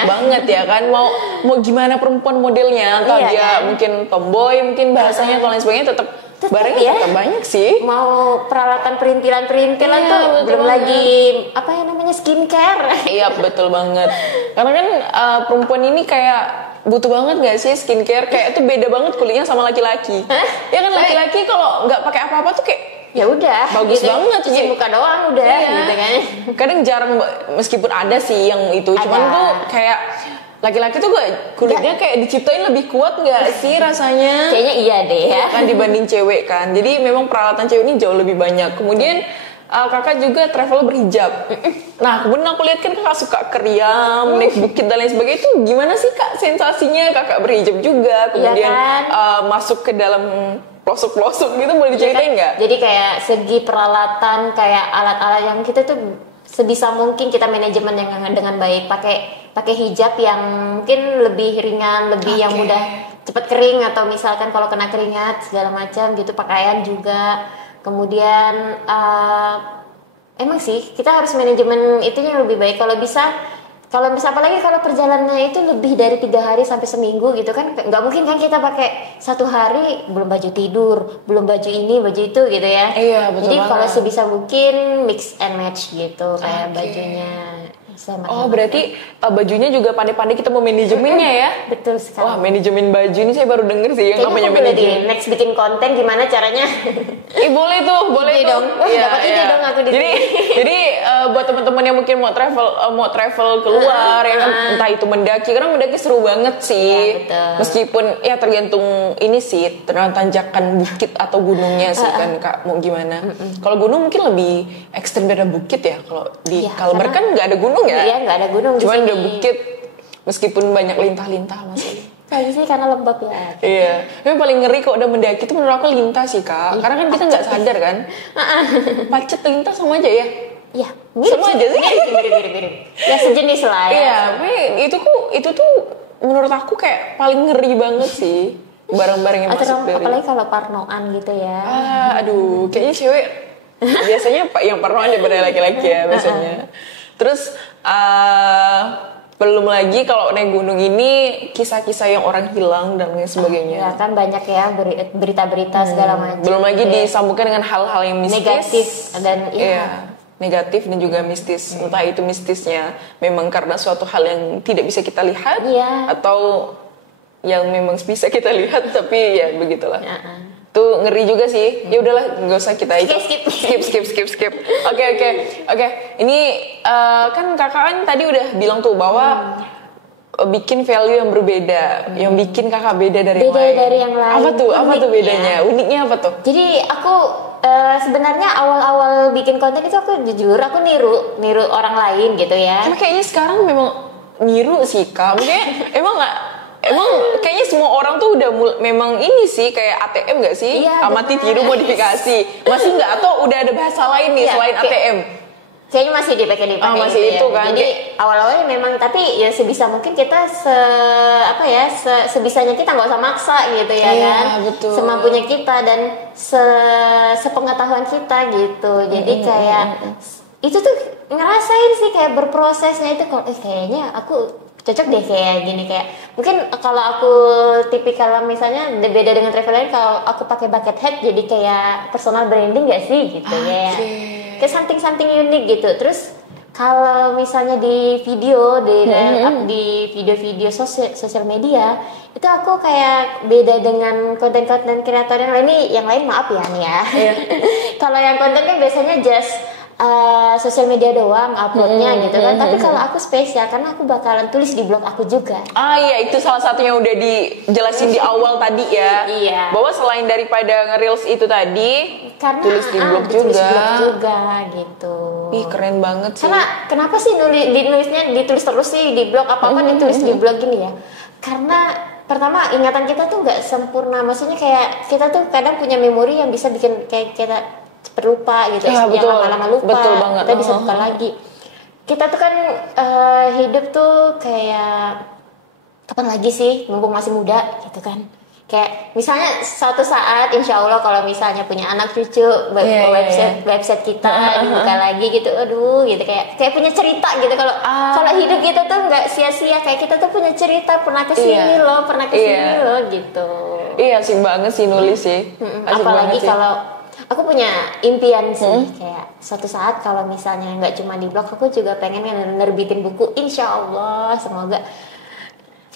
banget ya kan. Mau gimana perempuan modelnya, entah dia kan? Mungkin tomboy, mungkin bahasanya atau lain sebagainya, tetap barangnya tetap banyak sih. Mau peralatan perintilan tuh belum lagi apa yang namanya skincare. Iya, betul banget. Karena kan perempuan ini kayak butuh banget gak sih skincare? Kayak itu beda banget kulitnya sama laki-laki. Ya kan, laki-laki kalau nggak pakai apa-apa tuh kayak ya udah bagus gitu, banget cuci muka doang udah gitu kan. Kadang jarang, meskipun ada sih yang itu cuman tuh kayak laki-laki tuh kulitnya kayak diciptain lebih kuat nggak sih rasanya? Kayaknya iya deh ya kan dibanding cewek kan. Jadi memang peralatan cewek ini jauh lebih banyak. Kemudian kakak juga travel berhijab. Nah kemudian aku lihat kan kakak suka keriam, naik bukit dan lain sebagainya. Itu gimana sih kak sensasinya kakak berhijab juga? Kemudian masuk ke dalam pelosok-pelosok gitu, boleh diceritain nggak? Jadi kayak segi peralatan, kayak alat-alat yang kita tuh sebisa mungkin kita manajemen dengan baik, pakai hijab yang mungkin lebih ringan, lebih yang mudah cepat kering, atau misalkan kalau kena keringat segala macam gitu, pakaian juga. Kemudian emang sih kita harus manajemen itunya lebih baik kalau bisa apalagi kalau perjalanannya itu lebih dari 3 hari sampai seminggu gitu kan, nggak mungkin kan kita pakai 1 hari belum baju tidur, belum baju ini baju itu gitu ya. Iya, betul. Jadi kalau sebisa mungkin mix and match gitu kayak bajunya. Berarti bajunya juga pandai-pandai kita mau manajemennya ya. Betul sekali. Wah, manajemen baju ini saya baru denger sih yang namanya manajemen. Next bikin konten gimana caranya? Boleh tuh. Dong. Dapat ide dong aku di sini. Jadi buat teman-teman yang mungkin mau travel keluar ya kan, entah itu mendaki, karena mendaki seru banget sih. Ya, meskipun ya tergantung ini sih, tanjakan bukit atau gunungnya sih kan Kak, mau gimana. Kalau gunung mungkin lebih ekstrem dari bukit ya. Kalau di Kalbar kan nggak ada gunung ya. Iya, nggak ada gunung. Cuman ada bukit, meskipun banyak lintah-lintah masih. Kayaknya sih karena lembab ya. Iya, tapi paling ngeri kalau udah mendaki itu menurut aku lintah sih Kak. Karena kan kita nggak sadar kan. Pacet lintah sama aja ya. Iya, sama aja sih. Mirip. Ya sejenis lah ya. Iya, tapi itu tuh menurut aku kayak paling ngeri banget sih. Barang-barang yang masuk dari. Apalagi kalau parnoan gitu ya. Aduh, kayaknya cewek biasanya yang parnoan daripada laki-laki ya biasanya. Terus belum lagi kalau naik gunung ini kisah-kisah yang orang hilang dan lain sebagainya. Ya kan banyak ya berita-berita segala macam. Belum lagi disambungkan dengan hal-hal yang mistis. Negatif dan negatif dan juga mistis. Entah itu mistisnya memang karena suatu hal yang tidak bisa kita lihat atau yang memang bisa kita lihat tapi ya begitulah. Tuh ngeri juga sih. Ya udahlah, nggak usah kita itu. Skip. Oke. Ini kan kakak kan tadi udah bilang tuh bahwa bikin value yang berbeda, yang bikin kakak beda dari yang lain. Apa tuh bedanya? Uniknya apa tuh? Jadi aku sebenarnya awal-awal bikin konten itu aku jujur aku niru orang lain gitu ya. Karena kayaknya sekarang memang niru sih Kak. Mungkin Emang kayaknya semua orang tuh udah memang ini sih kayak ATM gak sih? Amati tiru modifikasi. Masih nggak atau udah ada bahasa lain nih selain ATM? Kayaknya masih dipakai masih itu kan. Jadi awal-awalnya memang, tapi ya sebisa mungkin kita sebisanya kita nggak usah maksa gitu ya kan. Betul. Semampunya kita dan sepengetahuan kita gitu. Jadi kayak itu tuh ngerasain sih kayak berprosesnya itu kayaknya aku cocok deh kayak gini, kayak mungkin kalau aku tipikal misalnya beda dengan travel lain, kalau aku pakai bucket hat jadi kayak personal branding gak sih gitu ya, kayak something unik gitu. Terus kalau misalnya di video di video sosial media itu aku kayak beda dengan konten-konten kreator yang lain maaf ya nih ya. Kalau yang konten kan biasanya just sosial media doang uploadnya gitu kan. Tapi kalau aku spesial karena aku bakalan tulis di blog aku juga. Iya, itu salah satunya udah dijelasin di awal tadi ya. Iya. Bahwa selain daripada nge-reels itu tadi, karena tulis di blog juga. Tulis blog juga gitu. Ih, keren banget sih. Karena kenapa sih ditulis terus sih di blog, apa-apa ditulis di blog gini ya? Karena pertama ingatan kita tuh nggak sempurna, maksudnya kayak kita tuh kadang punya memori yang bisa bikin kayak kita lupa gitu, ya, yang lama-lama lupa, betul banget. kita bisa buka lagi. Kita tuh kan hidup tuh kayak kapan lagi sih, mumpung masih muda gitu kan. Kayak misalnya suatu saat insya Allah kalau misalnya punya anak cucu, website kita dibuka lagi gitu, aduh gitu kayak punya cerita gitu. Kalau hidup kita tuh nggak sia-sia, kayak kita tuh punya cerita, pernah kesini loh, pernah kesini loh gitu. Iya, asik banget sih nulis sih. Apalagi kalau aku punya impian sih, kayak suatu saat kalau misalnya nggak cuma di blog, aku juga pengen nerbitin buku, insya Allah, semoga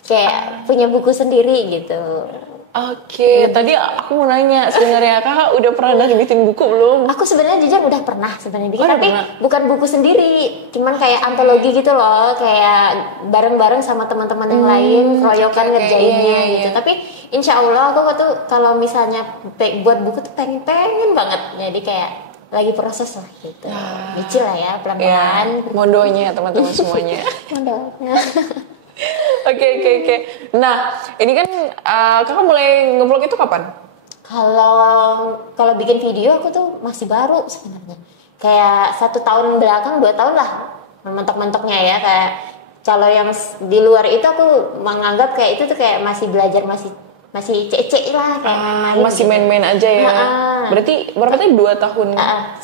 kayak punya buku sendiri gitu. Oke, tadi aku mau nanya sebenarnya kakak udah pernah nerbitin buku belum? Aku sebenarnya jujur udah pernah sebenarnya bikin, tapi bukan buku sendiri, cuman kayak antologi gitu loh, kayak bareng-bareng sama teman-teman yang lain, keroyokan ngerjainnya gitu. Tapi insya Allah aku tuh kalau misalnya buat buku tuh pengen banget, jadi kayak lagi proses lah gitu, nyicil lah ya pelan-pelan. Mondonya teman-teman semuanya. Mondonya. Oke. Nah, ini kan kakak mulai nge-vlog itu kapan? Kalau bikin video aku tuh masih baru sebenarnya. Kayak 1 tahun belakang, 2 tahun lah mentok-mentoknya ya. Kayak kalau yang di luar itu aku menganggap kayak itu tuh kayak masih belajar, masih cek lah kayak masih gitu. Main-main aja ya. Berarti berapa tadi 2 tahun?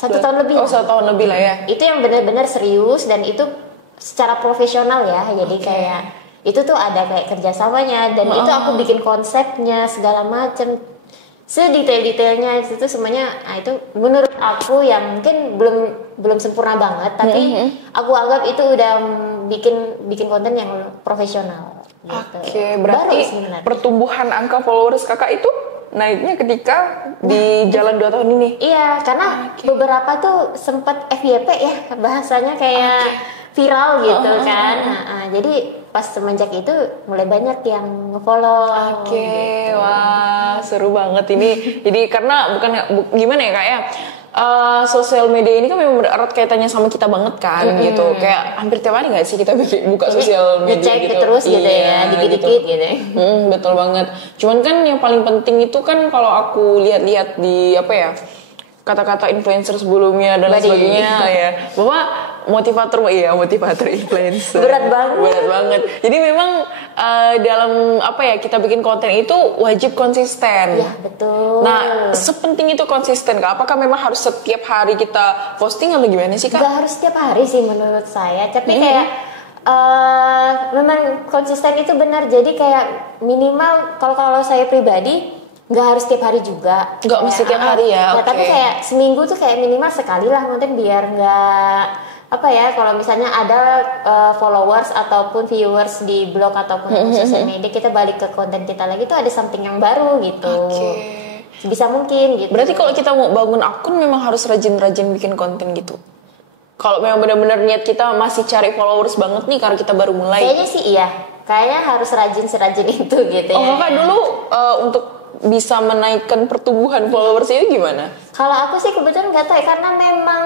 1 tahun lebih. Oh, 1 tahun lebih lah ya. Itu yang benar-benar serius dan itu secara profesional ya. Jadi kayak itu tuh ada kayak kerjasamanya dan itu aku bikin konsepnya segala macam sedetail-detailnya itu semuanya. Itu menurut aku yang mungkin belum sempurna banget, tapi aku anggap itu udah bikin konten yang profesional gitu. Oke, berarti pertumbuhan angka followers kakak itu naiknya ketika di jalan 2 tahun ini? Iya, karena beberapa tuh sempat FYP ya bahasanya, kayak viral gitu kan. Jadi pas semenjak itu mulai banyak yang nge-follow. Gitu. Wah seru banget ini. Jadi karena gimana ya kak ya, sosial media ini kan memang erat kaitannya sama kita banget kan gitu. Kayak hampir tiap hari nggak sih kita buka sosial media ngecek gitu. Terus gitu ya, dikit-dikit gitu. Betul banget. Cuman kan yang paling penting itu kan kalau aku lihat-lihat di kata-kata influencer sebelumnya dan sebagainya ya, bahwa motivator influencer berat banget. Jadi memang dalam kita bikin konten itu wajib konsisten. Ya betul. Nah sepenting itu konsisten kak? Apakah memang harus setiap hari kita posting atau gimana sih kak? Gak harus setiap hari sih menurut saya, tapi kayak memang konsisten itu benar. Jadi kayak minimal kalau saya pribadi nggak harus tiap hari juga. Nggak mesti tiap hari ya. Tapi kayak seminggu tuh kayak minimal sekali lah, mungkin biar nggak kalau misalnya ada followers ataupun viewers di blog ataupun sosial media, kita balik ke konten kita lagi tuh ada something yang baru gitu. Bisa mungkin gitu. Berarti kalau kita mau bangun akun memang harus rajin-rajin bikin konten gitu. Kalau memang benar-benar niat kita masih cari followers banget nih karena kita baru mulai. Kayaknya sih iya. Kayaknya harus serajin itu gitu ya. Kakak dulu untuk bisa menaikkan pertumbuhan followers itu gimana? Kalau aku sih kebetulan nggak tahu ya, karena memang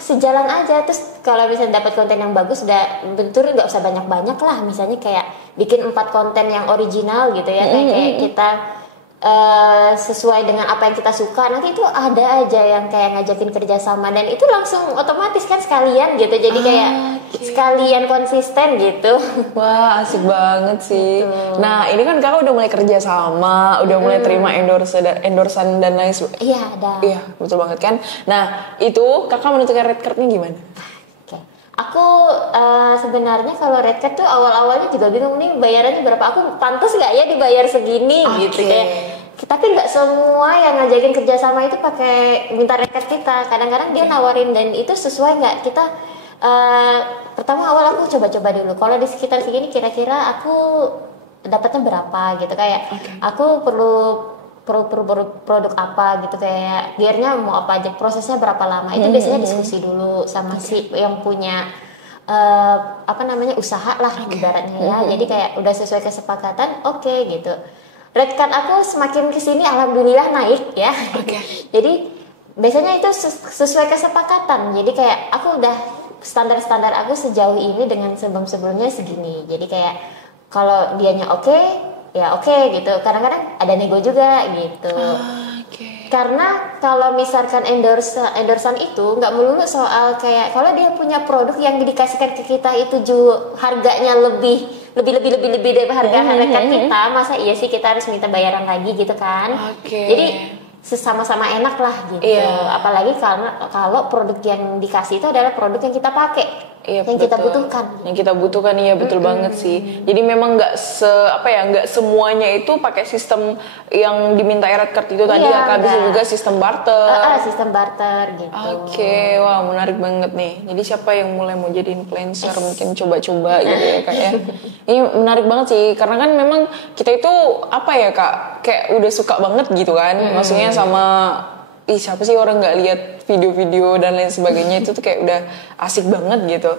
sejalan aja. Terus kalau misalnya dapat konten yang bagus, udah bentur nggak usah banyak-banyak lah. Misalnya kayak bikin 4 konten yang original gitu ya, kayak kita sesuai dengan apa yang kita suka. Nanti itu ada aja yang kayak ngajakin kerjasama dan itu langsung otomatis kan sekalian gitu. Jadi kayak sekalian konsisten gitu. Wah asik banget sih. Betul. Nah ini kan kakak udah mulai kerjasama, udah mulai terima endorsan dan lain sebagainya. Iya ada. Iya betul banget kan. Nah itu kakak menentukan red cardnya gimana? Aku sebenarnya kalau red card tuh awal-awalnya juga bingung nih bayarannya berapa. Aku pantas nggak ya dibayar segini gitu ya. Tapi nggak semua yang ngajakin kerjasama itu pakai minta red card kita. Kadang-kadang dia nawarin dan itu sesuai nggak kita. Pertama awal aku coba-coba dulu. Kalau di sekitar segini kira-kira aku dapatnya berapa gitu, kayak aku perlu produk apa gitu, kayak gearnya mau apa aja, prosesnya berapa lama, itu biasanya diskusi dulu sama si yang punya usaha lah ibaratnya ya. Jadi kayak udah sesuai kesepakatan, oke gitu. Red card aku semakin kesini alhamdulillah naik ya. Jadi biasanya itu sesuai kesepakatan. Jadi kayak aku udah standar aku sejauh ini dengan sebelumnya segini. Jadi kayak kalau dianya oke, ya oke gitu. Kadang-kadang ada nego juga gitu. Karena kalau misalkan endorsan itu nggak melulu soal kayak kalau dia punya produk yang dikasihkan ke kita itu harganya lebih dari harga kita, masa iya sih kita harus minta bayaran lagi gitu kan? Jadi sesama-sama enak lah gitu. Apalagi kalau produk yang dikasih itu adalah produk yang kita pakai. Yang kita butuhkan. Iya betul banget sih. Jadi memang nggak semuanya itu pakai sistem yang diminta erat card itu tadi ya, bisa juga sistem barter. Sistem barter gitu. Wah menarik banget nih. Jadi siapa yang mulai mau jadi influencer mungkin coba-coba gitu ya Kak ya. Ini menarik banget sih karena kan memang kita itu Kak, kayak udah suka banget gitu kan. Maksudnya sama siapa sih orang nggak lihat video-video dan lain sebagainya itu tuh kayak udah asik banget gitu.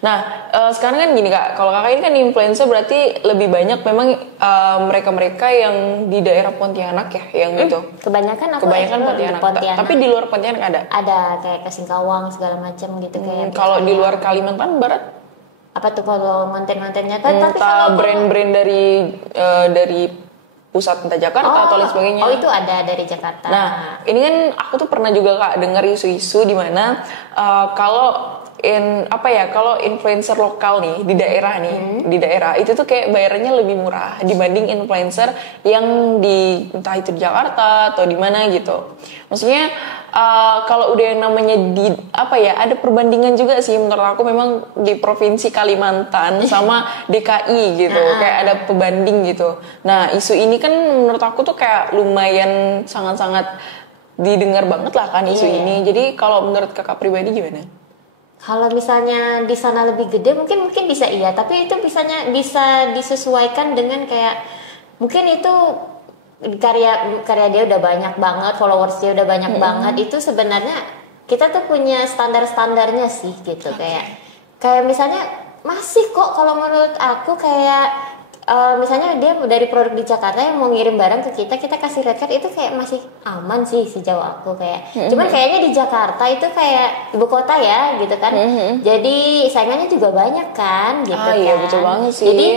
Nah sekarang kan gini Kak, kalau Kakak ini kan influencer berarti lebih banyak memang mereka-mereka yang di daerah Pontianak ya yang itu. Kebanyakan Pontianak. Tapi di luar Pontianak ada? Ada kayak ke Singkawang segala macam gitu kayak. Kalau di luar Kalimantan Barat? Apa tuh kalau manten-mantennya? Tapi kalau brand-brand dari pusat entah Jakarta atau lain sebagainya. Itu ada dari Jakarta. Nah, ini kan aku tuh pernah juga Kak dengar isu-isu di mana kalau kalau influencer lokal nih di daerah itu tuh kayak bayarannya lebih murah dibanding influencer yang di entah itu di Jakarta atau di mana gitu. Maksudnya kalau udah yang namanya ada perbandingan juga sih menurut aku memang di provinsi Kalimantan sama DKI gitu kayak ada pebanding gitu. Nah isu ini kan menurut aku tuh kayak lumayan sangat-sangat didengar banget lah kan isu ini. Jadi kalau menurut Kakak pribadi gimana? Kalau misalnya di sana lebih gede mungkin bisa iya, tapi itu bisa disesuaikan dengan kayak mungkin itu karya dia udah banyak banget, followers dia udah banyak banget. Itu sebenarnya kita tuh punya standarnya sih gitu. Kayak misalnya masih kok kalau menurut aku kayak misalnya dia dari produk di Jakarta yang mau ngirim barang ke kita kasih red card itu kayak masih aman sih sejauh aku kayak. Cuman kayaknya di Jakarta itu kayak ibu kota ya gitu kan. Jadi saingannya juga banyak kan gitu kan. Iya betul banget sih. Jadi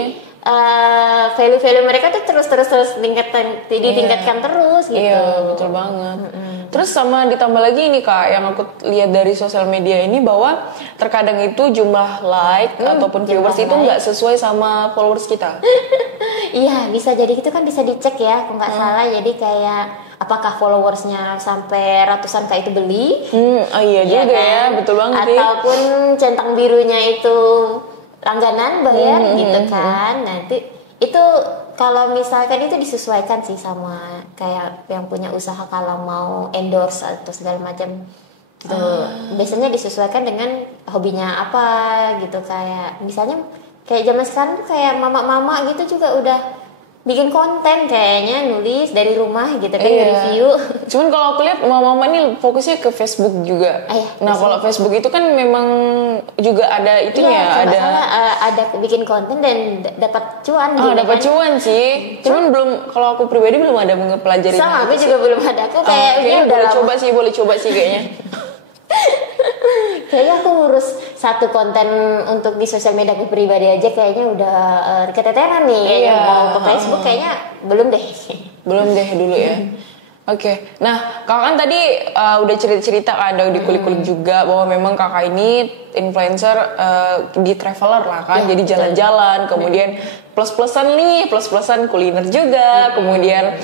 value mereka tuh terus ditingkatkan terus gitu. Iya betul banget. Terus sama ditambah lagi ini Kak yang aku lihat dari sosial media ini bahwa terkadang itu jumlah like ataupun viewers itu nggak sesuai sama followers kita. Iya bisa jadi gitu kan, bisa dicek ya aku nggak salah. Jadi kayak apakah followersnya sampai ratusan Kak itu beli? Iya juga kan? Ya betul banget. Ataupun centang birunya itu langganan bayar gitu kan. Nanti itu kalau misalkan itu disesuaikan sih sama kayak yang punya usaha kalau mau endorse atau segala macam gitu. Biasanya disesuaikan dengan hobinya apa gitu, kayak misalnya kayak zaman sekarang tuh kayak mama-mama gitu juga udah bikin konten kayaknya nulis dari rumah gitu kan, review. Cuman kalau aku lihat mama-mama ini fokusnya ke Facebook juga. Nah kalau Facebook itu kan memang juga ada itunya, ada bikin konten dan dapat cuan gitu. Dapat cuan sih. Cuman belum, kalau aku pribadi belum ada mempelajari. Sama aku juga belum ada. Aku kayaknya boleh coba sih kayaknya. Kayaknya aku ngurus satu konten untuk di sosial media aku pribadi aja kayaknya udah keteteran nih. Mau ke Facebook kayaknya belum deh dulu ya. Oke. Nah kakak kan tadi udah cerita-cerita kan, ada di kulik-kulik juga bahwa memang kakak ini influencer di traveler lah kan, jadi jalan-jalan, kemudian plus-plusan kuliner juga, kemudian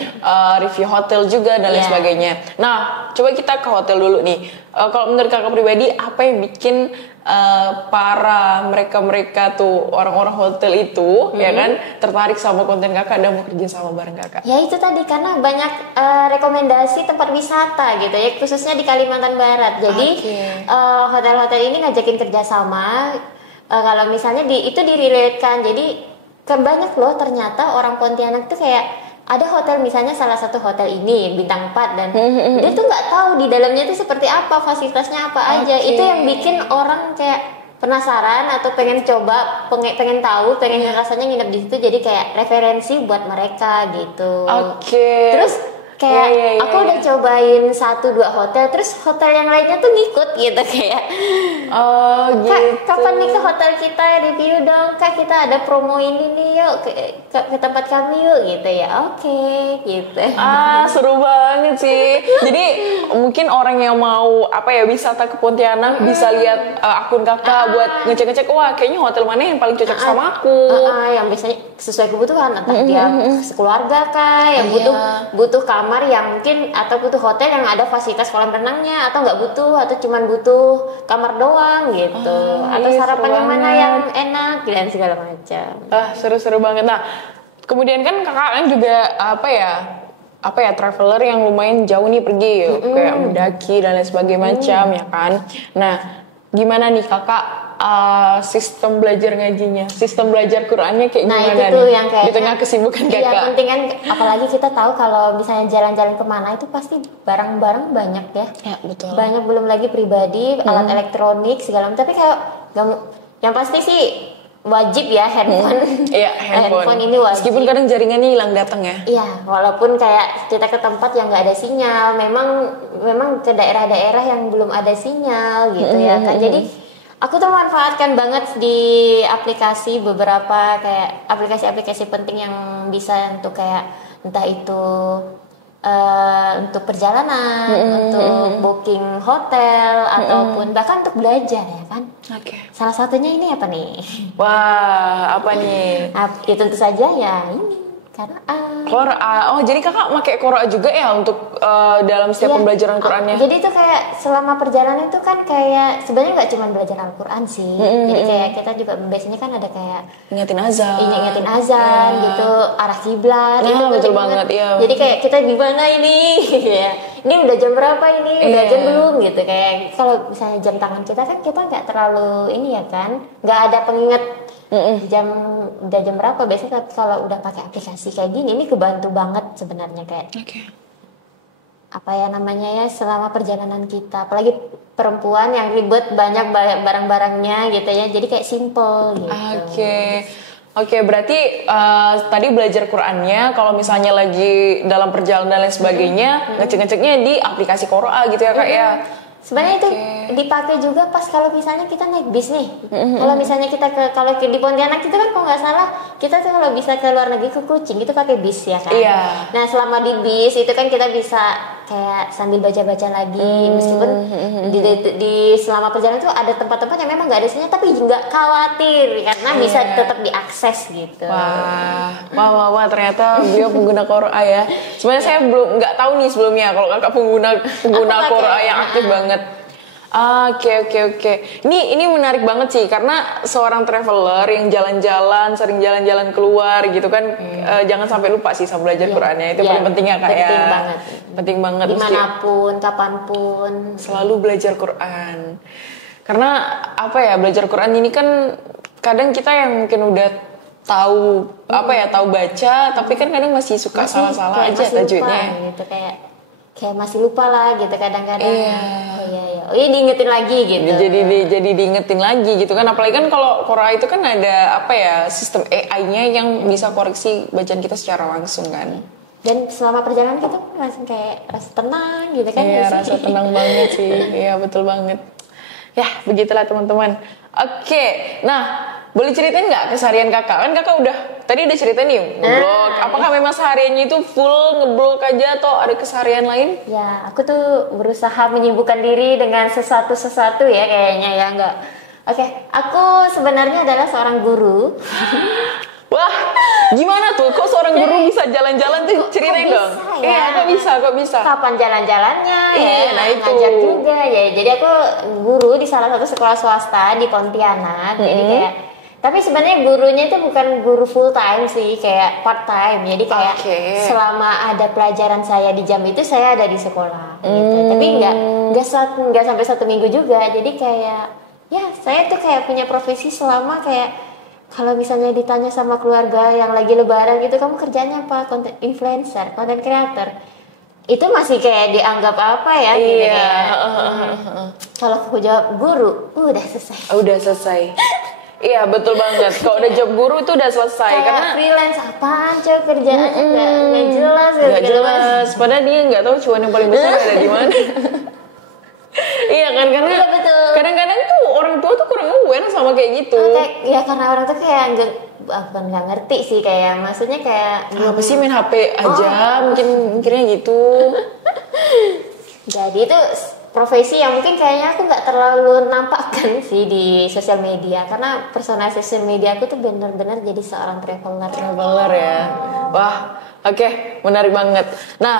review hotel juga dan lain sebagainya. Nah coba kita ke hotel dulu nih. Kalau menurut kakak pribadi apa yang bikin para mereka tuh orang-orang hotel itu ya kan tertarik sama konten kakak dan mau kerja sama bareng kakak? Ya itu tadi karena banyak rekomendasi tempat wisata gitu ya, khususnya di Kalimantan Barat. Jadi hotel-hotel ini ngajakin kerjasama. Kalau misalnya itu direlatekan, jadi banyak loh ternyata orang Pontianak tuh kayak ada hotel misalnya salah satu hotel ini bintang 4 dan dia tuh nggak tahu di dalamnya itu seperti apa, fasilitasnya apa aja. Itu yang bikin orang kayak penasaran atau pengen coba, pengen tahu, pengen rasanya nginep di situ, jadi kayak referensi buat mereka gitu. Terus Kayak aku udah cobain 1-2 hotel, terus hotel yang lainnya tuh ngikut gitu kayak. Oh gitu. Kak, kapan nih ke hotel kita, review dong Kak, kita ada promo ini nih, yuk ke tempat kami yuk gitu ya. Oke, gitu. Seru banget sih. Jadi mungkin orang yang mau wisata ke Pontianak bisa lihat akun kakak buat ngecek-ngecek, wah kayaknya hotel mana yang paling cocok sama aku. Yang biasanya sesuai kebutuhan, entah dia sekeluarga kah, yang butuh kamar yang mungkin, atau butuh hotel yang ada fasilitas kolam renangnya, atau nggak butuh, atau cuman butuh kamar doang gitu, atau sarapan yang mana yang enak dan segala macam. Seru-seru banget. Nah, kemudian kan kakak kan juga traveler yang lumayan jauh nih pergi kayak mendaki dan lain sebagainya macam ya kan. Nah, gimana nih kakak sistem belajar ngajinya, sistem belajar Qurannya kayak gimana itu tuh nih? yang kayak Di tengah kesibukan kakak. Iya penting kan, apalagi kita tahu kalau misalnya jalan-jalan kemana itu pasti barang-barang banyak ya. Ya betul. Banyak, belum lagi pribadi, alat elektronik segala macam. Tapi kayak yang pasti sih wajib ya handphone. Iya handphone ini wajib. Meskipun kadang jaringannya hilang datang ya. Iya, walaupun kayak kita ke tempat yang nggak ada sinyal, memang ke daerah-daerah yang belum ada sinyal gitu ya kan. Jadi aku tuh manfaatkan banget di aplikasi beberapa kayak aplikasi-aplikasi penting yang bisa untuk kayak entah itu untuk perjalanan, untuk booking hotel, ataupun bahkan untuk belajar ya kan. Oke. Salah satunya ini apa nih? Wah, apa nih? Ya tentu saja ya ini Quran. Oh jadi kakak pakai Quran juga ya untuk dalam setiap pembelajaran Qurannya? Jadi itu kayak selama perjalanan itu kan kayak sebenarnya nggak cuma belajar Al-Quran sih. Jadi kayak kita juga biasanya kan ada kayak ingetin azan gitu, arah kiblat. Itu betul banget ya. Jadi kayak kita di mana ini? Ini udah jam berapa ini? Udah jam belum gitu. Kayak kalau misalnya jam tangan kita kan kita nggak terlalu ini ya kan, nggak ada pengingat udah jam berapa. Biasanya kalau udah pakai aplikasi kayak gini ini kebantu banget sebenarnya kayak apa ya namanya ya, selama perjalanan kita, apalagi perempuan yang ribet banyak barang-barangnya gitu ya, jadi kayak simple gitu. Oke, berarti tadi belajar Qurannya kalau misalnya lagi dalam perjalanan dan lain sebagainya ngecek-ngeceknya di aplikasi Quran gitu ya kak ya. Sebenarnya itu dipakai juga pas kalau misalnya kita naik bis nih. Kalau misalnya kita kalau di Pontianak itu kan kalau nggak salah kita tuh kalau bisa ke luar negeri ke Kucing itu pakai bis ya kan. Nah selama di bis itu kan kita bisa kayak sambil baca-baca lagi, meskipun di selama perjalanan itu ada tempat-tempat yang memang nggak ada sinyal, tapi nggak khawatir karena bisa tetap diakses gitu. Wah, ternyata beliau pengguna Quran ya. Sebenarnya saya belum nggak tahu nih sebelumnya kalau kakak pengguna Quran yang aktif banget. Oke. Ini menarik banget sih karena seorang traveler yang jalan-jalan, sering jalan-jalan keluar gitu kan, jangan sampai lupa sih sama belajar Qurannya. Itu paling penting ya kak ya. Penting banget. Dimanapun, kapanpun, selalu belajar Quran. Karena belajar Quran ini kan kadang kita yang mungkin udah tahu tahu baca, tapi kan kadang masih suka salah-salah aja tajwidnya. Gitu kayak masih lupa lah gitu kadang-kadang. Diingetin lagi gitu. Jadi diingetin lagi gitu kan. Apalagi kan kalau Quran itu kan ada sistem AI-nya yang bisa koreksi bacaan kita secara langsung kan. Dan selama perjalanan kita langsung kayak rasa tenang gitu kan. Iya, rasa tenang banget sih. Iya, betul banget. Ya, begitulah teman-teman. Oke, nah boleh ceritain nggak keseharian kakak? Kan kakak tadi udah cerita nih ngeblog. Apakah memang sehariannya itu full ngeblog aja atau ada keseharian lain? Ya, aku tuh berusaha menyibukkan diri dengan sesuatu ya kayaknya ya enggak. Oke, aku sebenarnya adalah seorang guru. Wah, gimana tuh? Kok seorang guru bisa jalan-jalan tuh? Ceritain dong. Ya? Kok bisa? Kapan jalan-jalannya? Nah itu. Ngajar juga ya. Jadi aku guru di salah satu sekolah swasta di Pontianak. Jadi kayak, tapi sebenarnya gurunya itu bukan guru full time sih, kayak part time. Jadi kayak selama ada pelajaran saya di jam itu saya ada di sekolah. Gitu. Tapi nggak sampai 1 minggu juga. Jadi kayak ya saya tuh kayak punya profesi selama kayak kalau misalnya ditanya sama keluarga yang lagi lebaran gitu, kamu kerjanya apa? Content influencer, content creator. Itu masih kayak dianggap apa ya? Gitu kayak. Kalau aku jawab guru, udah selesai. Iya betul banget. Kalau udah job guru itu udah selesai. Kayak karena freelance apaan coba kerjaan nggak jelas. Nggak jelas. Padahal dia nggak tahu cuan yang paling besar ada di mana. Iya kan, karena Iya, betul. kadang-kadang tuh orang tua tuh kurang aware sama kayak gitu. Ya karena orang tuh kayak bukan nggak ngerti sih, kayak maksudnya kayak Apa sih main HP aja, mungkin mikirnya gitu. Jadi itu profesi yang mungkin kayaknya aku nggak terlalu nampakkan sih di sosial media, karena personal sosial media aku tuh benar-benar jadi seorang traveler. Traveler ya. Wah, oke, menarik banget. Nah,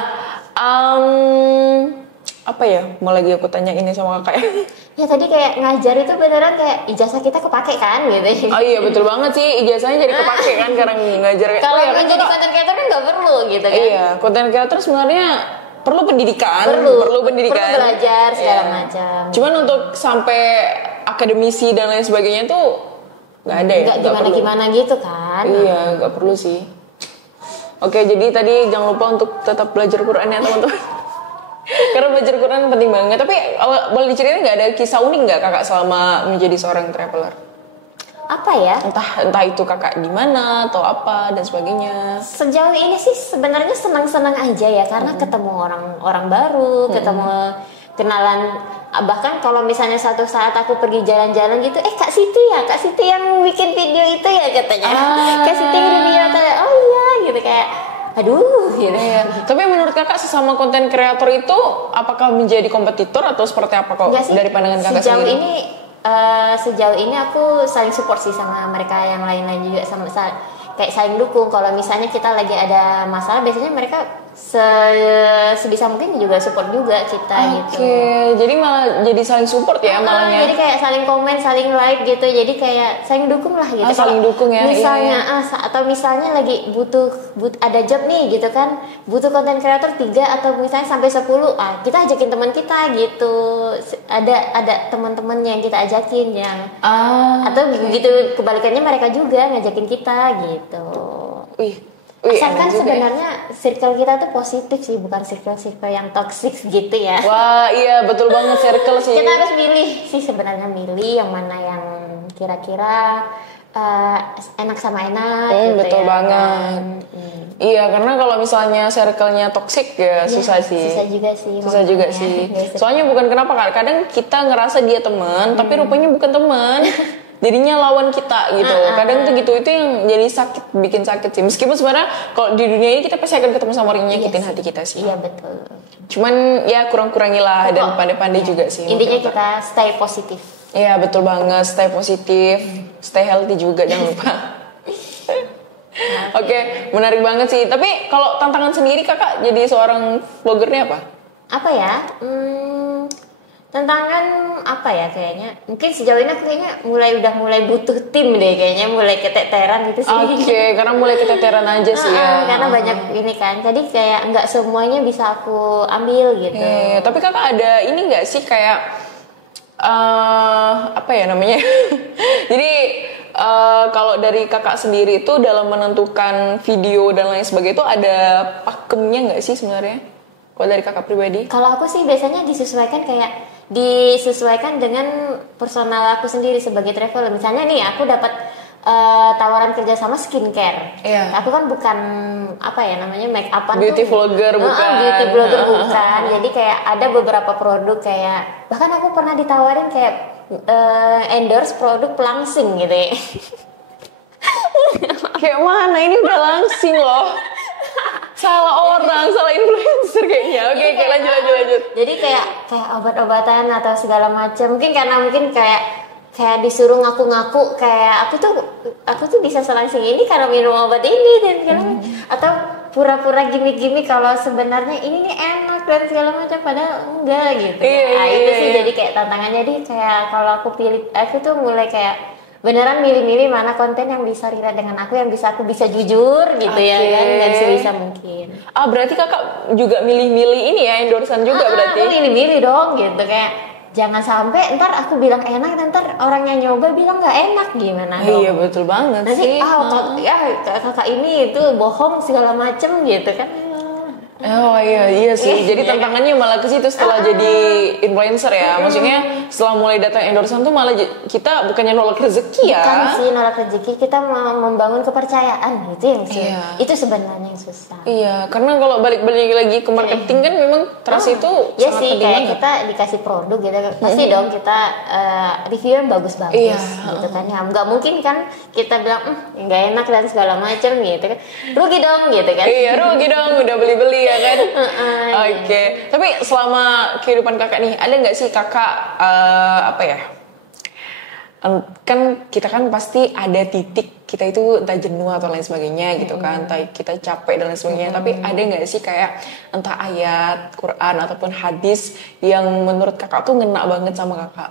apa ya mau lagi aku tanya ini sama kakak ya tadi kayak ngajar itu beneran kayak ijazah kita kepake kan gitu. Oh iya betul banget sih, ijazahnya jadi kepake kan karena ngajar. Kalau ya, kan jadi content creator kan nggak perlu gitu kan. Iya, content creator sebenarnya perlu pendidikan, perlu pendidikan, perlu belajar segala macam. Cuman untuk sampai akademisi dan lain sebagainya tuh nggak ada ya, nggak gimana gitu kan. Iya, nggak perlu sih. Oke, jadi tadi jangan lupa untuk tetap belajar Quran ya teman-teman. Karena belajar Quran penting banget. Tapi boleh diceritain nggak ada kisah unik nggak kakak selama menjadi seorang traveler? Apa ya? Entah itu kakak di mana atau apa dan sebagainya. Sejauh ini sih sebenarnya senang-senang aja ya, karena ketemu orang baru, ketemu kenalan. Bahkan kalau misalnya suatu saat aku pergi jalan-jalan gitu, Kak Siti yang bikin video itu ya katanya. Kak Siti video itu, oh iya gitu, kayak aduh gitu. Iya. Tapi menurut kakak sesama konten kreator itu apakah menjadi kompetitor atau seperti apa kok dari pandangan kakak sendiri? Sejauh ini aku saling support sih sama mereka yang lain-lain juga, kayak saling dukung. Kalau misalnya kita lagi ada masalah, biasanya mereka sebisa mungkin juga support juga kita gitu. Oke, jadi malah jadi saling support ya malahnya. Jadi kayak saling komen, saling like gitu. Jadi kayak saling dukung lah gitu. Saling dukung ya. Misalnya atau misalnya lagi butuh ada job nih gitu kan, butuh konten kreator 3 atau misalnya sampai 10, kita ajakin teman kita gitu. Ada teman-teman yang kita ajakin yang atau begitu kebalikannya, mereka juga ngajakin kita gitu. Asalkan sebenarnya circle kita tuh positif sih, bukan circle yang toxic gitu ya. Wah iya betul banget, circle sih. Kita harus milih sih sebenarnya, milih yang mana yang kira-kira enak sama enak gitu. Betul ya, banget. Iya, karena kalau misalnya circle-nya toxic ya susah sih. Susah juga sih. Soalnya bukan kenapa, kadang kita ngerasa dia teman tapi rupanya bukan teman. Jadinya lawan kita gitu. Kadang tuh gitu, itu yang jadi bikin sakit sih. Meskipun sebenarnya kalau di dunia ini kita pasti akan ketemu sama orang yang nyakitin hati kita sih. Iya betul. Cuman ya kurang-kurangilah dan pandai-pandai juga sih. Intinya kita stay positif. Iya betul banget, stay positif, stay healthy juga jangan lupa. Oke, menarik banget sih. Tapi kalau tantangan sendiri kakak jadi seorang vloggernya apa? Apa ya? Tantangan apa ya, kayaknya mungkin sejauh ini aku kayaknya mulai butuh tim deh, kayaknya mulai keteteran gitu sih. Oke, karena mulai keteteran aja sih ya. Karena banyak ini kan, jadi kayak nggak semuanya bisa aku ambil gitu. Tapi kakak ada ini nggak sih kayak apa ya namanya? Jadi kalau dari kakak sendiri itu dalam menentukan video dan lain sebagainya itu ada pakemnya nggak sih sebenarnya? Kalau dari kakak pribadi? Kalau aku sih biasanya disesuaikan dengan personal aku sendiri sebagai traveler. Misalnya nih aku dapat tawaran kerja sama skincare. Aku kan bukan make upan, beauty vlogger bukan. Beauty vlogger bukan. Jadi kayak ada beberapa produk, kayak bahkan aku pernah ditawarin kayak endorse produk pelangsing gitu ya. Kayak mana ini udah langsing loh. Salah orang, salah influencer kayaknya. Oke, lanjut. Jadi kayak obat-obatan atau segala macam. Mungkin kayak disuruh ngaku-ngaku kayak aku tuh bisa selangsing ini karena minum obat ini dan segala macam. Atau pura-pura gimmick-gimmick kalau sebenarnya ini nih enak dan segala macam, padahal enggak gitu. Itu sih jadi kayak tantangannya. Jadi kayak kalau aku tuh mulai kayak beneran milih-milih mana konten yang bisa relate dengan aku, yang aku bisa jujur gitu ya kan, dan sebisa mungkin. Berarti kakak juga milih-milih ini ya, endorsean juga berarti? Aku milih-milih dong gitu, kayak jangan sampai ntar aku bilang enak, ntar orang yang nyoba bilang nggak enak, gimana dong? Iya betul banget nanti, sih. kakak ini itu bohong segala macem gitu kan. Oh iya sih. Jadi tantangannya malah ke situ setelah jadi influencer ya. Maksudnya setelah mulai datang endorsean tuh malah kita bukannya nolak rezeki ya. Bukan sih nolak rezeki, kita mau membangun kepercayaan itu yang susah. Itu sebenarnya yang susah. Iya, karena kalau balik lagi ke marketing kan memang trust itu ya sangat sih penting kayak banget. kita dikasih produk gitu pasti dong kita review yang bagus-bagus gitu kan ya. Nggak mungkin kan kita bilang nggak enak dan segala macam gitu kan. Rugi dong gitu kan. Iya, rugi dong udah beli-beli ya kan. Oke. Tapi selama kehidupan kakak nih, ada nggak sih kakak apa ya? Kan kita kan pasti ada titik kita itu entah jenuh atau lain sebagainya gitu kan, entah kita capek dan lain sebagainya. Tapi ada nggak sih kayak entah ayat Quran ataupun hadis yang menurut kakak tuh ngena banget sama kakak?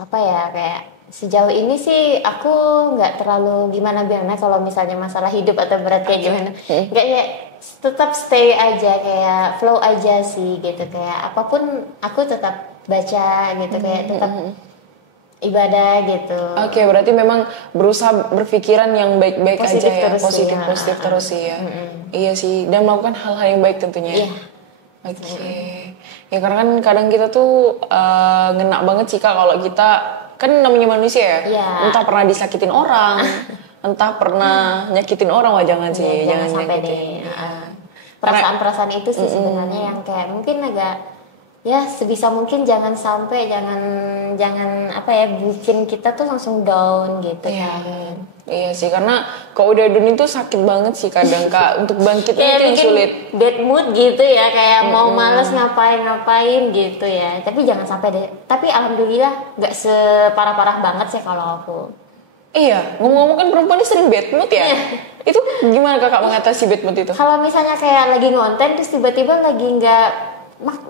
Apa ya, kayak sejauh ini sih aku nggak terlalu gimana kalau misalnya masalah hidup atau berat kayak gimana, nggak ya, tetap stay aja kayak flow aja sih gitu, kayak apapun aku tetap baca gitu, kayak tetap ibadah gitu. Oke, berarti memang berusaha berpikiran yang baik-baik aja ya, positif terus sih ya. Iya sih, dan melakukan hal-hal yang baik tentunya. Iya. Oke. Ya karena kan kadang kita tuh ngena banget sih Kak kalau kita kan namanya manusia ya. Iya. Entah pernah disakitin orang, entah pernah nyakitin orang, wah jangan sih, jangan sampai nyakitin. deh. Perasaan-perasaan itu sih sebenarnya yang kayak mungkin agak ya sebisa mungkin jangan sampai jangan apa ya bikin kita tuh langsung down gitu kan. Iya sih, karena kalau udah down itu sakit banget sih kadang Kak, untuk bangkit itu yang sulit. Bad mood gitu ya, kayak mau males ngapain gitu ya. Tapi jangan sampai deh. Tapi alhamdulillah nggak separah-parah banget sih kalau aku. Iya, ngomong-ngomong kan perempuan ini sering bad mood ya. Itu gimana Kakak mengatasi bad mood itu? Kalau misalnya kayak lagi ngonten terus tiba-tiba lagi nggak,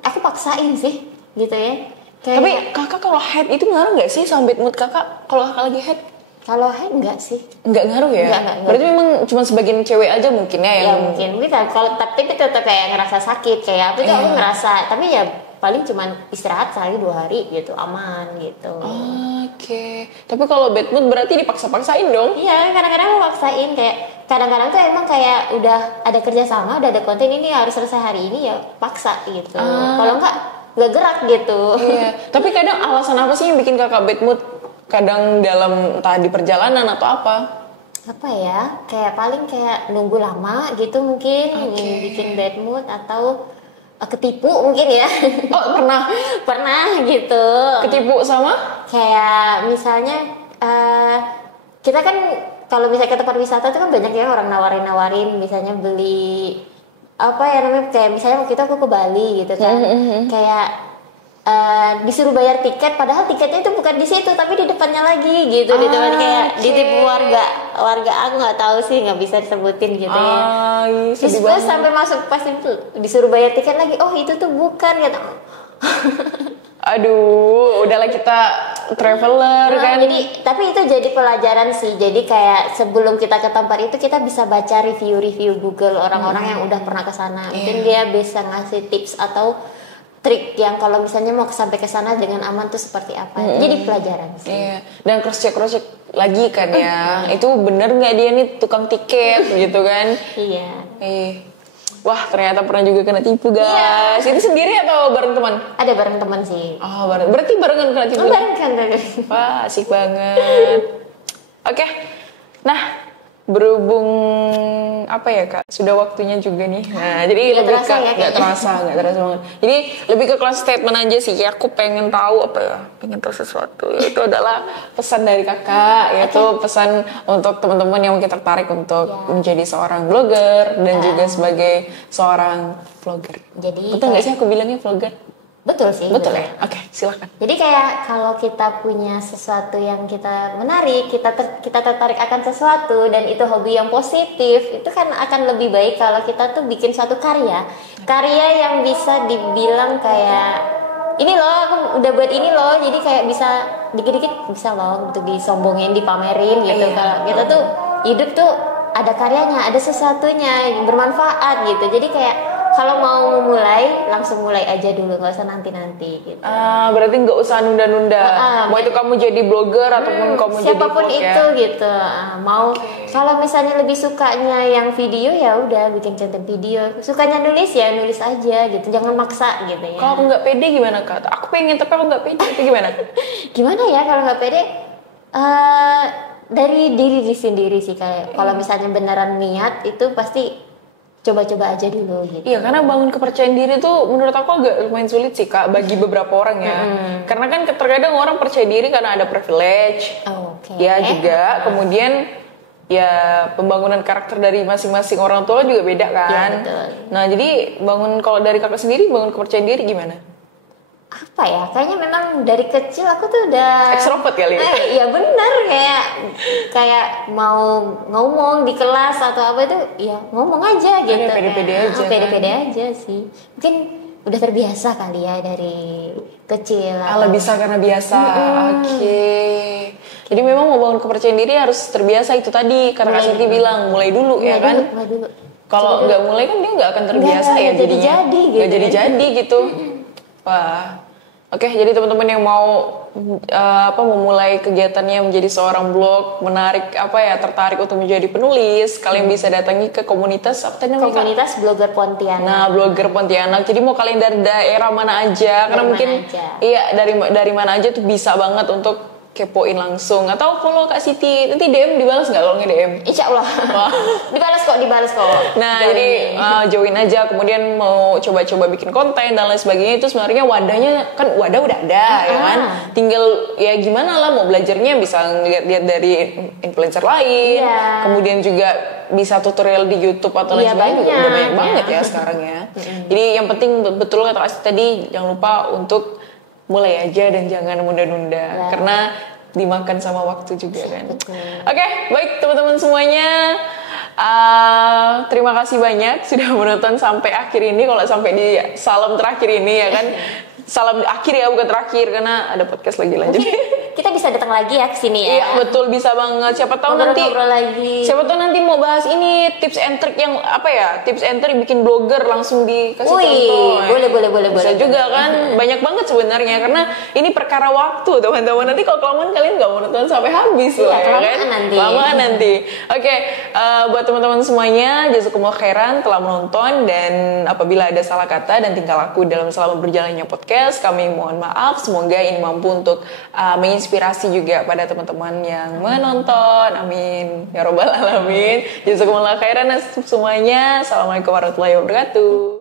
aku paksain sih gitu ya. Tapi kakak kalau head itu ngaruh nggak sih sama bad mood kakak kalau kakak lagi head? Kalau head enggak sih. Enggak ngaruh ya? Enggak. Berarti memang cuma sebagian cewek aja mungkin ya yang... Ya mungkin kalau tapi tetap kayak ngerasa sakit kayak apa itu aku ngerasa, tapi ya paling cuma istirahat sehari 2 hari gitu, aman gitu. Oke. Tapi kalau bad mood berarti dipaksa-paksain dong? Iya, kadang-kadang aku paksain, kayak kadang-kadang tuh emang kayak udah ada kerjasama, udah ada konten ini harus selesai hari ini ya paksa gitu. Kalau enggak gerak gitu. Iya. Tapi kadang alasan apa sih yang bikin kakak bad mood? Kadang dalam entah di perjalanan atau apa? Apa ya? Kayak paling kayak nunggu lama gitu mungkin yang bikin bad mood, atau ketipu mungkin ya. Oh pernah gitu. Ketipu sama? Kayak misalnya kita kan kalau misalnya ke tempat wisata tuh kan banyak ya orang nawarin misalnya beli apa ya namanya, kayak misalnya waktu itu aku ke Bali gitu kan, kayak disuruh bayar tiket, padahal tiketnya itu bukan di situ tapi di depannya lagi gitu, di depan kayak ditipu warga aku nggak tahu sih, nggak bisa disebutin gitu ya. Terus sampai masuk pas itu disuruh bayar tiket lagi, oh itu tuh bukan gitu. Aduh, udahlah kita traveler kan. Jadi, tapi itu jadi pelajaran sih. Jadi kayak sebelum kita ke tempat itu kita bisa baca review Google orang-orang yang udah pernah ke sana. Mungkin dia bisa ngasih tips atau trik yang kalau misalnya mau sampai ke sana dengan aman tuh seperti apa. Jadi pelajaran sih. Iya. Dan cross check lagi kan ya. Itu bener nggak dia nih tukang tiket gitu kan? Iya. Wah, ternyata pernah juga kena tipu, guys. Itu sendiri atau bareng teman? Ada bareng teman sih. Oh, bareng. Berarti barengan kena tipu? Bareng. Wah, asik banget. Oke. Nah, berhubung apa ya Kak, sudah waktunya juga nih. Nah, jadi lebih ke nggak terasa banget. Jadi lebih ke kelas statement aja sih. Ya, aku pengen tahu apa ya, pengen tahu sesuatu. Itu adalah pesan dari Kakak, yaitu pesan untuk teman-teman yang mungkin tertarik untuk menjadi seorang blogger dan juga sebagai seorang vlogger. Jadi betul nggak sih aku bilangnya vlogger? Betul sih. Betul ya? Oke, silakan. Jadi kayak kalau kita punya sesuatu yang kita menarik, kita tertarik akan sesuatu dan itu hobi yang positif, itu kan akan lebih baik kalau kita tuh bikin suatu karya yang bisa dibilang kayak ini loh, aku udah buat ini loh, jadi kayak bisa dikit-dikit bisa loh untuk disombongin, dipamerin gitu. Kalau kita tuh hidup tuh ada karyanya, ada sesuatunya yang bermanfaat gitu. Jadi kayak Kalau mau memulai, langsung mulai aja dulu, nggak usah nanti-nanti gitu. Berarti nggak usah nunda-nunda. Mau itu kamu jadi blogger ataupun kamu jadi siapapun vlog, itu ya? gitu. Mau kalau misalnya lebih sukanya yang video ya udah bikin konten video. Sukanya nulis ya nulis aja gitu. Jangan maksa gitu ya. Kalau aku nggak pede gimana Kak? Aku pengen tapi aku nggak pede itu gimana? Gimana ya kalau nggak pede? Dari diri sendiri sih kayak. Kalau misalnya beneran niat itu pasti coba-coba aja dulu gitu. Iya, karena bangun kepercayaan diri tuh menurut aku agak lumayan sulit sih Kak bagi beberapa orang ya. Karena kan terkadang orang percaya diri karena ada privilege. Ya juga, kemudian ya pembangunan karakter dari masing-masing orang tua juga beda kan. Ya, betul. Nah, jadi kalau dari Kakak sendiri bangun kepercayaan diri gimana? Apa ya, kayaknya memang dari kecil aku tuh udah ekstrovert kali ya? Iya bener, kayak mau ngomong di kelas atau apa itu ya ngomong aja gitu. Pede-pede aja. Pede-pede aja sih. Mungkin udah terbiasa kali ya dari kecil. Bisa karena biasa. Oke. Jadi memang mau bangun kepercayaan diri harus terbiasa itu tadi. Karena Kak Sinti bilang mulai dulu ya kan. Kalau nggak mulai kan dia nggak akan terbiasa ya jadinya. Nggak jadi gitu. Wah, oke. Jadi teman-teman yang mau memulai kegiatannya menjadi seorang blog, tertarik untuk menjadi penulis, kalian bisa datangi ke komunitas apa namanya? Komunitas Blogger Pontianak. Nah, Blogger Pontianak. Jadi mau kalian dari daerah mana aja, karena mungkin iya dari mana aja tuh bisa banget untuk kepoin langsung atau follow Kak Siti. Nanti DM dibalas nggak kalau nge-DM? Insya Allah. dibalas kok. Nah, jadi join aja. Kemudian mau coba-coba bikin konten dan lain sebagainya. Itu sebenarnya wadahnya kan wadah udah ada ya kan. Tinggal ya gimana lah mau belajarnya bisa ngeliat-liat dari influencer lain. Kemudian juga bisa tutorial di YouTube atau lain sebagainya. Udah banyak banget ya sekarang ya. Jadi yang penting betul kata Kak Siti tadi, jangan lupa untuk mulai aja dan jangan nunda-nunda karena dimakan sama waktu juga kan. Oke, baik teman-teman semuanya, terima kasih banyak sudah menonton sampai akhir ini. Kalau sampai di salam terakhir ini ya kan, salam akhir ya bukan terakhir karena ada podcast lagi lanjut. Kita bisa datang lagi ya ke sini ya. Iya betul, bisa banget. Siapa tahu nanti Siapa tahu nanti mau bahas ini tips and trick yang tips and trick bikin blogger langsung dikasih contoh. Boleh. Bisa juga kan, banyak banget sebenarnya karena ini perkara waktu teman-teman. Nanti kalau kelamaan kalian nggak mau nonton sampai habis loh ya kan. Kelamaan nanti. Oke, buat teman-teman semuanya, jazakumullah khairan telah menonton, dan apabila ada salah kata dan tingkah laku dalam selama berjalannya podcast, kami mohon maaf. Semoga ini mampu untuk menginspirasi juga pada teman-teman yang menonton. Amin ya robbal alamin. Jazakumullah khairan semuanya. Assalamualaikum warahmatullahi wabarakatuh.